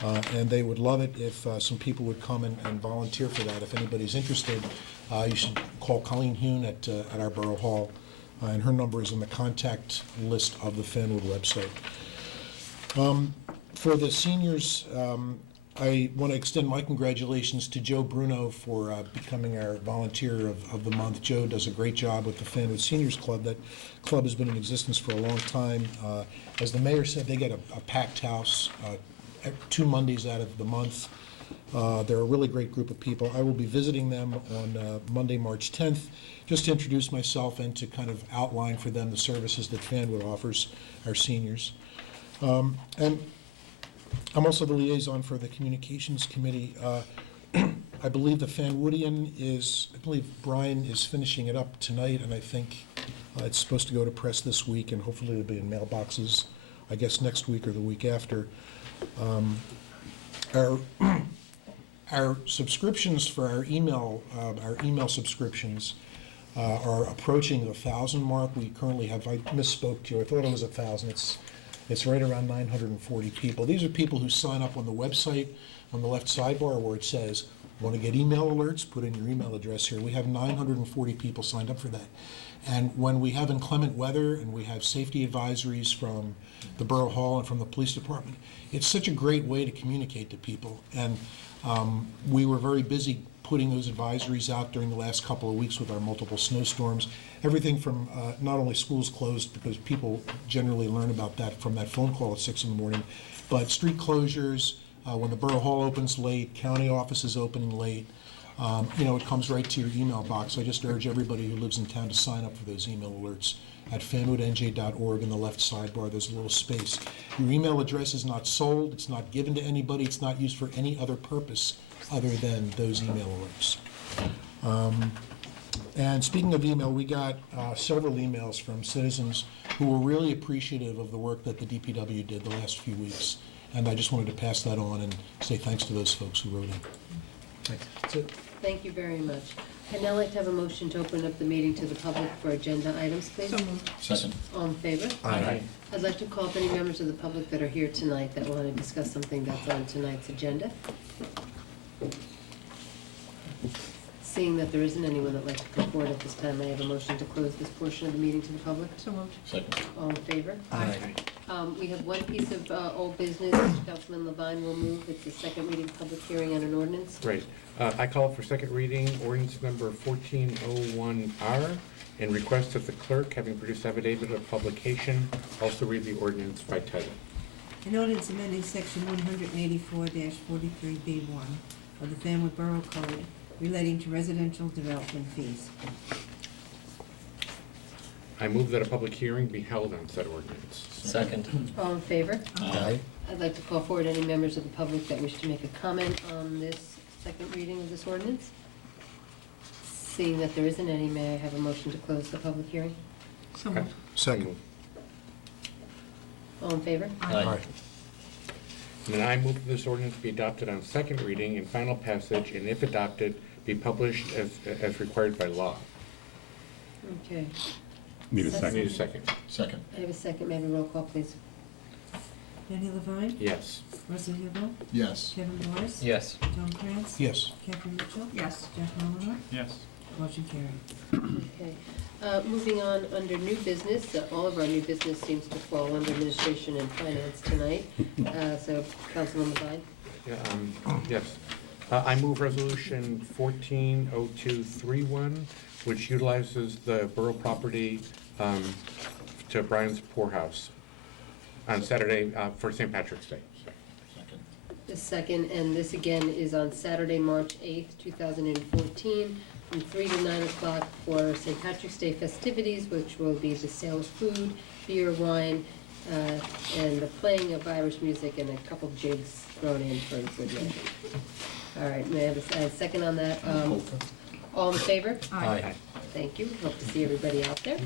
And they would love it if some people would come and volunteer for that. If anybody's interested, you should call Colleen Hune at our Borough Hall. And her number is in the contact list of the Fanwood website. For the seniors, I want to extend my congratulations to Joe Bruno for becoming our volunteer of the month. Joe does a great job with the Fanwood Seniors Club. That club has been in existence for a long time. As the mayor said, they get a packed house 2 Mondays out of the month. They're a really great group of people. I will be visiting them on Monday, March 10th, just to introduce myself and to kind of outline for them the services that Fanwood offers our seniors. And I'm also the liaison for the Communications Committee. I believe the Fanwoodian I believe Brian is finishing it up tonight, and I think it's supposed to go to press this week, and hopefully it'll be in mailboxes, I guess, next week or the week after. Our subscriptions for our email subscriptions are approaching the 1,000 mark. We currently have, I misspoke to you, I thought it was 1,000. It's right around 940 people. These are people who sign up on the website on the left sidebar where it says, want to get email alerts, put in your email address here. We have 940 people signed up for that. And when we have inclement weather and we have safety advisories from the Borough Hall and from the police department, it's such a great way to communicate to people. And we were very busy putting those advisories out during the last couple of weeks with our multiple snowstorms. Everything from not only schools closed, because people generally learn about that from that phone call at 6 in the morning, but street closures, when the Borough Hall opens late, county offices opening late, it comes right to your email box. I just urge everybody who lives in town to sign up for those email alerts at fanwoodnj.org in the left sidebar. There's a little space. Your email address is not sold, it's not given to anybody, it's not used for any other purpose other than those email alerts. And speaking of email, we got several emails from citizens who were really appreciative of the work that the DPW did the last few weeks. And I just wanted to pass that on and say thanks to those folks who wrote in. Thanks. That's it. Thank you very much. I'd now like to have a motion to open up the meeting to the public for agenda items, please. So moved. Second. All in favor? Aye. I'd like to call up any members of the public that are here tonight that want to discuss something that's on tonight's agenda. Seeing that there isn't anyone that'd like to come forward at this time, I have a motion to close this portion of the meeting to the public. So moved. Second. All in favor? Aye. We have one piece of old business, which Councilman Levine will move. It's the second reading public hearing on an ordinance. Great. I call for second reading, ordinance number 1401R, and request that the clerk, having produced affidavit of publication, also read the ordinance by title. An ordinance amending section 184-43B1 of the Fanwood Borough Code relating to residential development fees. I move that a public hearing be held on said ordinance. Second. All in favor? Aye. I'd like to call forward any members of the public that wish to make a comment on this second reading of this ordinance. Seeing that there isn't any, may I have a motion to close the public hearing? So moved. Second. All in favor? Aye. And I move that this ordinance be adopted on second reading and final passage, and if adopted, be published as required by law. Okay. Need a Second. I need a second. second. Second. I have a second, may I have a roll call, please? Danny Levine, Yes. Russell Hugo, Yes. Kevin Morris, Yes. John Krantz, Yes. Catherine Mitchell, Yes. Jack Molinar, Yes. motion carried. Okay. Moving on, under new business, all of our new business seems to fall under administration and finance tonight. So, Councilman Levine? Yes. I move resolution 140231, which utilizes the borough property to Brian's Poorhouse on Saturday for St. Patrick's Day. Second. The second, and this again is on Saturday, March 8th, 2014, from 3 to 9 o'clock for St. Patrick's Day festivities, which will be the sale of food, beer, wine, and the playing of Irish music and a couple jigs thrown in for good measure. All right, may I have a second on that? All in favor? Aye. Thank you. Hope to see everybody out there.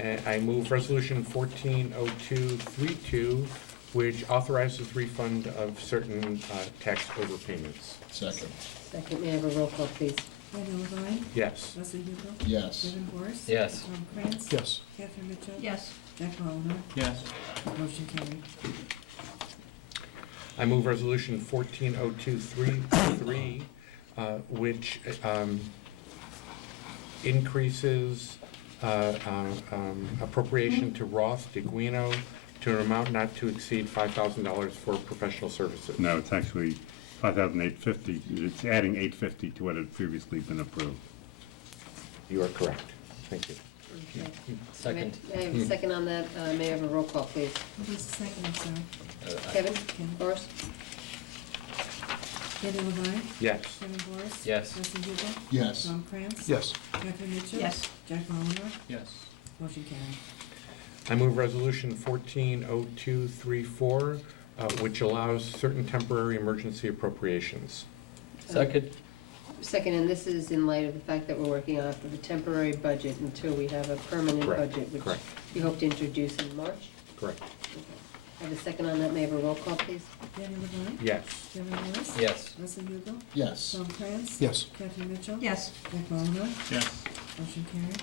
And I move resolution 140232, which authorizes refund of certain tax overpayments. Second. Second, may I have a roll call, please? Danny Levine, Yes. Russell Hugo, Yes. Kevin Morris, Yes. John Krantz, Yes. Catherine Mitchell, Yes. Jack Molinar, Yes. motion carried. I move resolution 140233, which increases appropriation to Roth de Guino to an amount not to exceed $5,000 for professional services. No, it's actually 5,850. It's adding 850 to what had previously been approved. You are correct. Thank you. Okay. Second. May I have a second on that? May I have a roll call, please? Who's the second, I'm sorry? Kevin? Kevin. Boris? Danny Levine, Yes. Kevin Morris, Yes. Russell Hugo, Yes. John Krantz, Yes. Catherine Mitchell, Yes. Jack Molinar, Yes. motion carried. I move resolution 140234, which allows certain temporary emergency appropriations. Second. Second, and this is in light of the fact that we're working off of a temporary budget until we have a permanent Correct. budget, which Correct. we hope to introduce in March. Correct. I have a second on that. May I have a roll call, please? Danny Levine, Yes. Kevin Morris, Yes. Russell Hugo, Yes. John Krantz, Yes. Catherine Mitchell, Yes. Jack Molinar, Yes. motion carried.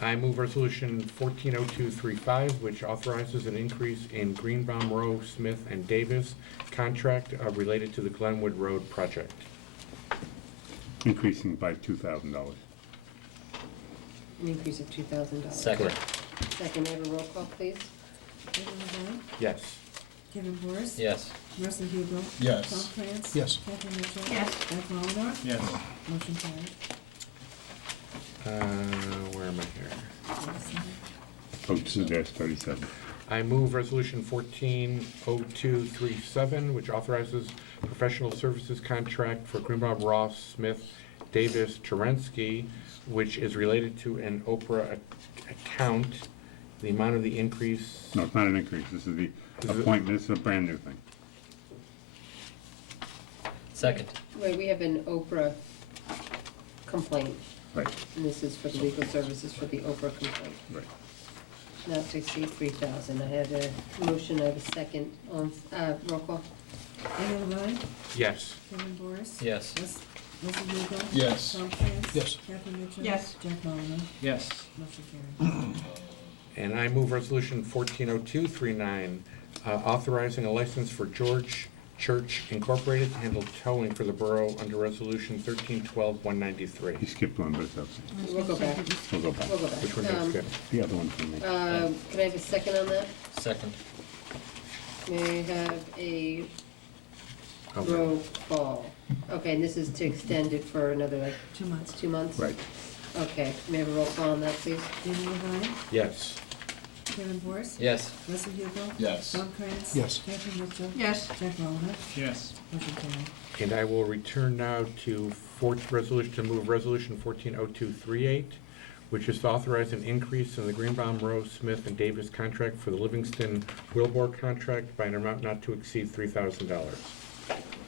I move resolution 140235, which authorizes an increase in Greenbaum Row, Smith, and Davis contract related to the Glenwood Road project. Increasing by $2,000. An increase of $2,000. Second. Second, may I have a roll call, please? Danny Levine, Yes. Kevin Morris, Yes. Russell Hugo, Yes. John Krantz, Yes. Catherine Mitchell, Yes. Jack Molinar, Yes. motion carried. Where am I here? 02-37. I move resolution 140237, which authorizes professional services contract for Greenbaum, Ross, Smith, Davis, Terensky, which is related to an Oprah account. The amount of the increase, No, it's not an increase. This is the This is- appointment. This is a brand new thing. Second. Wait, we have an Oprah complaint, Right, and this is for the legal services for the Oprah complaint. right. Not to exceed 3,000. I have a motion, I have a second. Roll call? Danny Levine, yes. Kevin Morris, Yes. Russell Hugo, Yes. John Krantz, Yes. Catherine Mitchell, Yes. Jack Molinar, Yes. motion carried. And I move resolution 140239, authorizing a license for George Church Incorporated to handle towing for the borough under Resolution 1312-193. You skipped one, but it's okay. We'll go back. We'll go back. We'll go back. Which one did I skip? The other one for me. Can I have a second on that? Second. May I have a Okay. roll call? Okay, and this is to extend it for another, like, 2 months. 2 months? Right. Okay, may I have a roll call on that, please? David Levine, Yes. Kevin Boris. Yes. Leslie Hugo. Yes. Tom Krantz. Yes. Catherine Mitchell. Yes. Jack Walner. Yes. Motion carried. And I will return now to move Resolution 140238, which is to authorize an increase in the Greenbaum, Rowe, Smith, and Davis contract for the Livingston Wilbur contract by an amount not to exceed $3,000.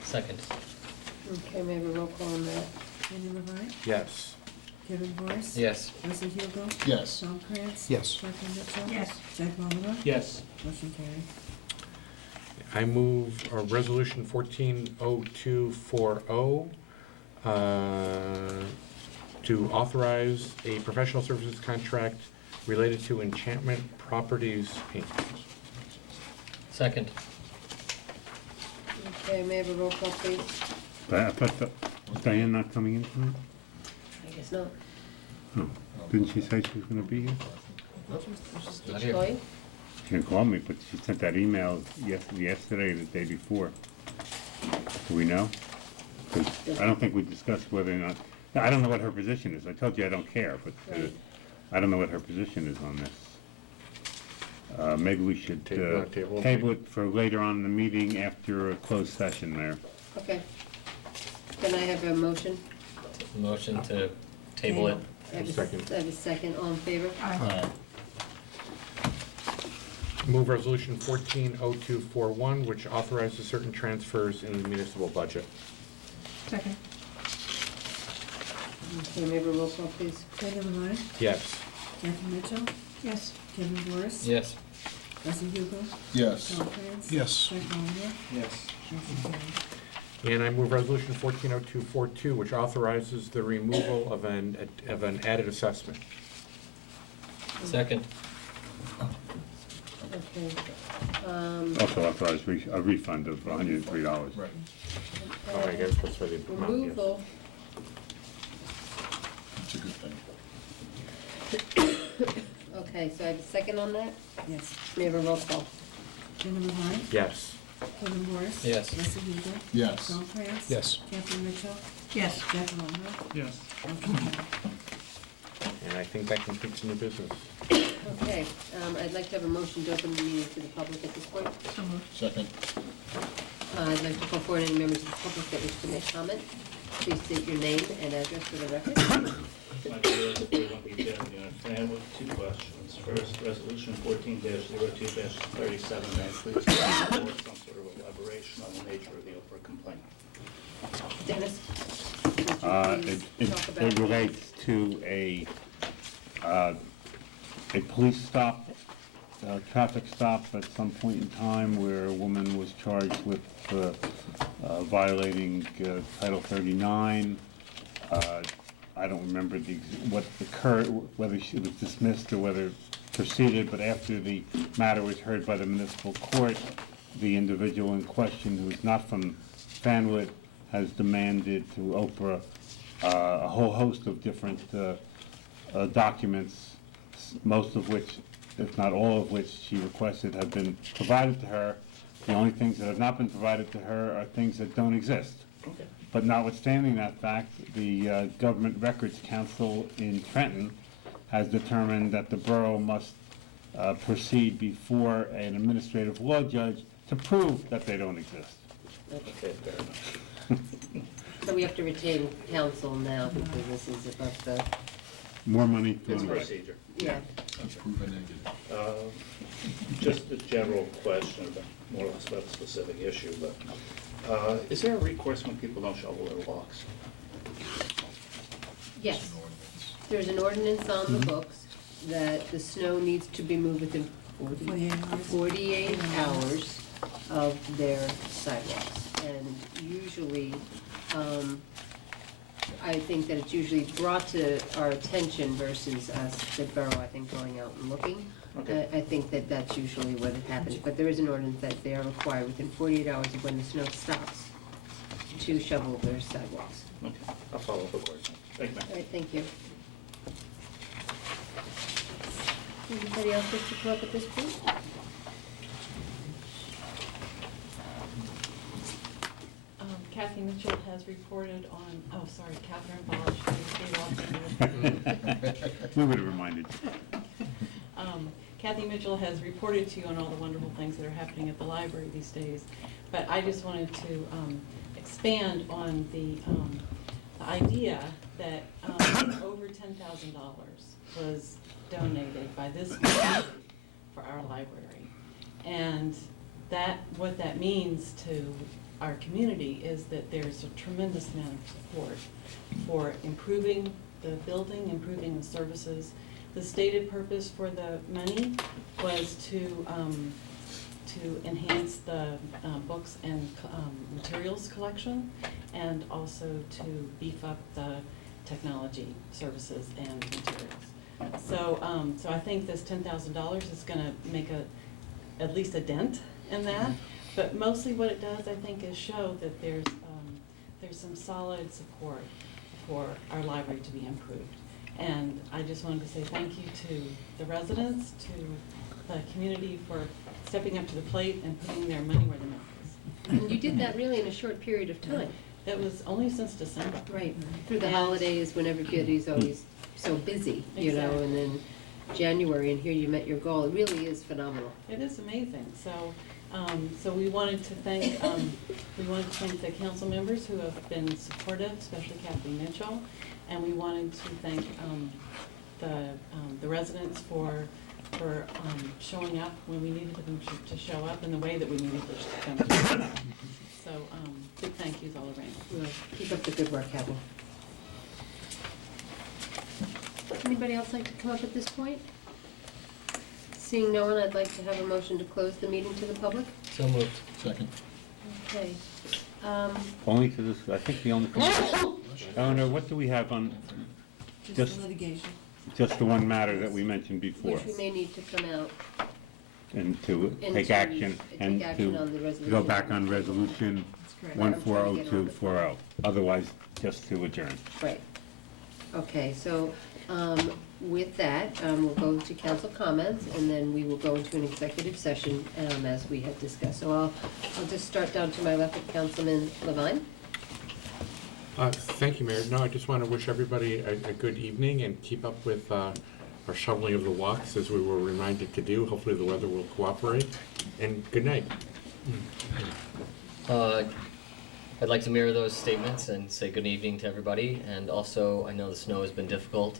Second. Okay, may I have a roll call on that? David Levine, Yes. Kevin Boris. Yes. Leslie Hugo. Yes. Tom Krantz. Yes. Catherine Mitchell. Yes. Jack Walner. Yes. Motion carried. I move Resolution 140240 to authorize a professional services contract related to Enchantment Properties, Inc. Second. Okay, may I have a roll call, please? I thought, was Diane not coming in tonight? I guess not. Oh, didn't she say she was gonna be here? Not here. Chloe? She didn't call me, but she sent that email yesterday or the day before. Do we know? 'Cause I don't think we discussed whether or not, I don't know what her position is. I told you I don't care, but Right. I don't know what her position is on this. Maybe we should Table table it for later on in the meeting after a closed session there. Okay. Can I have a motion? Motion to table it. I have a- Second. I have a second, all in favor? Aye. Move Resolution 140241, which authorizes certain transfers in the municipal budget. Second. Okay, may I have a roll call, please? David Levine, Yes. Catherine Mitchell. Yes. Kevin Boris. Yes. Leslie Hugo. Yes. Tom Krantz. Yes. Jack Walner. Yes. Motion carried. And I move Resolution 140242, which authorizes the removal of an added assessment. Second. Okay. Also authorize a refund of $103. Right. Oh, I guess that's for the amount, yes. Removal, It's a good thing. okay, so I have a second on that? Yes. May I have a roll call? David Levine, Yes. Kevin Boris. Yes. Leslie Hugo. Yes. Tom Krantz. Yes. Catherine Mitchell. Yes. Jack Walner. Yes. Motion carried. And I think that completes new business. Okay, I'd like to have a motion to open the meeting to the public at this point. So moved. Second. I'd like to call forward any members of the public that wish to make comment. Please state your name and address for the record. Fanwood, 2 questions. First, Resolution 14-02-37, may I please report some sort of elaboration on the nature of the Oprah complaint? Dennis? It relates to a police stop, a traffic stop at some point in time where a woman was charged with violating Title 39. I don't remember what occurred, whether she was dismissed or whether proceeded, but after the matter was heard by the municipal court, the individual in question, who is not from Fanwood, has demanded to Oprah a whole host of different documents, most of which, if not all of which, she requested have been provided to her. The only things that have not been provided to her are things that don't exist. Okay. But notwithstanding that fact, the Government Records Council in Trenton has determined that the borough must proceed before an administrative law judge to prove that they don't exist. Okay, fair enough. So we have to retain counsel now because this is above the, More money It's to procedure. yeah. Let's prove a negative. Just a general question, but more or less about a specific issue, but is there a recourse when people don't shovel their walks? Yes. There's an ordinance on the books that the snow needs to be moved within 48 hours of their sidewalks. And usually, I think that it's usually brought to our attention versus us, the borough, I think, going out and looking. Okay. I think that that's usually what happens, but there is an ordinance that they are required within 48 hours of when the snow stops to shovel their sidewalks. Okay, I'll follow up accordingly. Thank you, All ma'am. right, thank you. Anybody else wish to come up at this point? Kathy Mitchell has reported on, oh, sorry, Catherine Bosch. We would have reminded you. Kathy Mitchell has reported to you on all the wonderful things that are happening at the library these days. But I just wanted to expand on the idea that over $10,000 was donated by this community for our library. And what that means to our community is that there's a tremendous amount of support for improving the building, improving the services. The stated purpose for the money was to enhance the books and materials collection, and also to beef up the technology services and materials. So I think this $10,000 is gonna make at least a dent in that. But mostly what it does, I think, is show that there's some solid support for our library to be improved. And I just wanted to say thank you to the residents, to the community for stepping up to the plate and putting their money where their mouth is. And you did that really in a short period of time. That was only since December. Right, through the And- holidays when everybody's always so busy, you know, and then January, and here you met your goal. It really is phenomenal. It is amazing. So we wanted to thank the council members who have been supportive, especially Kathy Mitchell, and we wanted to thank the residents for showing up when we needed them to show up in the way that we needed them to show up. So big thank yous all around. Well, keep up the good work, Kathy. Anybody else like to come up at this point? Seeing no one, I'd like to have a motion to close the meeting to the public. So moved. Second. Okay. Only to this, I think the only, Eleanor, what do we have on, just, litigation. just the one matter that we mentioned before? Which we may need to come out. And to And take to action, and take action on the to resolution. go back on resolution correct. 140240, otherwise just to adjourn. Right. Okay, so with that, we'll go to council comments, and then we will go into an executive session as we had discussed. So I'll just start down to my left with Councilman Levine. Thank you, Mayor. No, I just want to wish everybody a good evening and keep up with our shoveling of the walks as we were reminded to do. Hopefully the weather will cooperate. And good night. I'd like to mirror those statements and say good evening to everybody. And also, I know the snow has been difficult,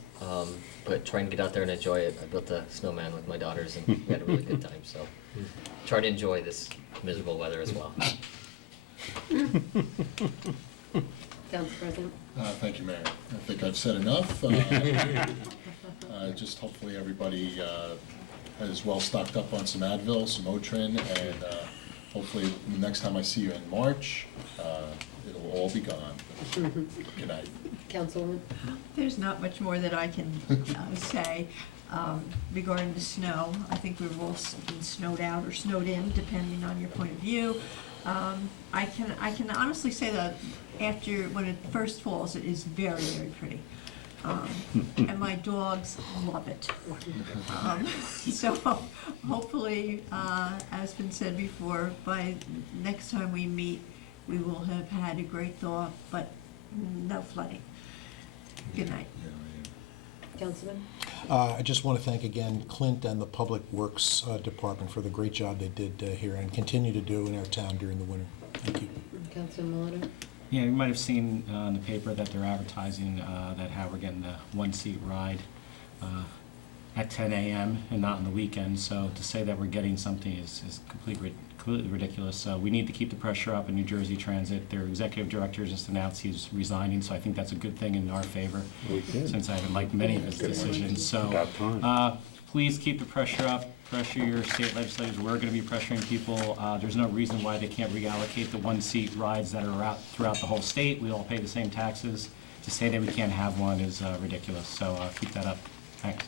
but trying to get out there and enjoy it. I built a snowman with my daughters, and we had a really good time. So try to enjoy this miserable weather as well. Council President. Thank you, Mayor. I think I've said enough. Just hopefully everybody is well stocked up on some Advil, some Motrin, and hopefully the next time I see you in March, it'll all be gone. Good night. Councilwoman. There's not much more that I can say regarding the snow. I think we've all been snowed out or snowed in, depending on your point of view. I can honestly say that when it first falls, it is very, very pretty. And my dogs love it. So hopefully, as been said before, by next time we meet, we will have had a great thaw, but no flooding. Good night. Councilman. I just want to thank again Clint and the Public Works Department for the great job they did here and continue to do in our town during the winter. Thank you. Councilman Milano. Yeah, you might have seen in the paper that they're advertising that how we're getting the one-seat ride at 10 a.m. and not on the weekend. So to say that we're getting something is completely ridiculous. So we need to keep the pressure up in New Jersey Transit. Their executive director just announced he's resigning, so I think that's a good thing in our favor, since I haven't liked many of his decisions. So please keep the pressure up. Pressure your state legislators. We're going to be pressuring people. There's no reason why they can't reallocate the one-seat rides that are out throughout the whole state. We all pay the same taxes. to say that we can't have one is ridiculous, so keep that up. Thanks.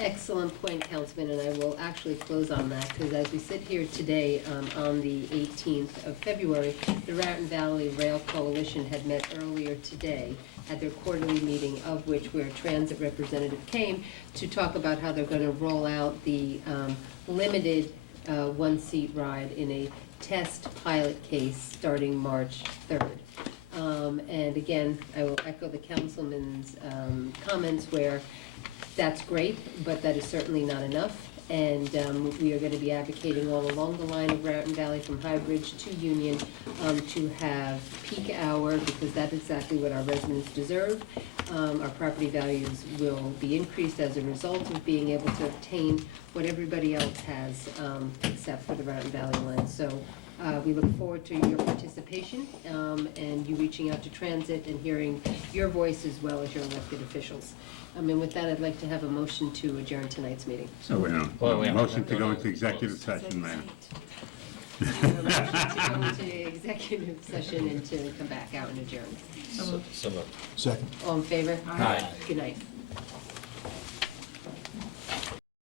Excellent point, Councilman, and I will actually close on that, because as we sit here today, on the 18th of February, the Raritan Valley Rail Coalition had met earlier today at their quarterly meeting, of which where a transit representative came to talk about how they're gonna roll out the limited one-seat ride in a test pilot case starting March 3rd. And again, I will echo the councilman's comments where that's great, but that is certainly not enough. And we are going to be advocating all along the line of Raritan Valley from High Bridge to Union to have peak hour, because that's exactly what our residents deserve. Our property values will be increased as a result of being able to obtain what everybody else has, except for the Raritan Valley line. So we look forward to your participation and you reaching out to transit and hearing your voice as well as your elected officials. And with that, I'd like to have a motion to adjourn tonight's meeting. So we don't, Well, we- motion to go into executive session, Mayor. I have a motion to go into executive session and to come back out and adjourn. So moved. Second. All in favor? Aye. Good night.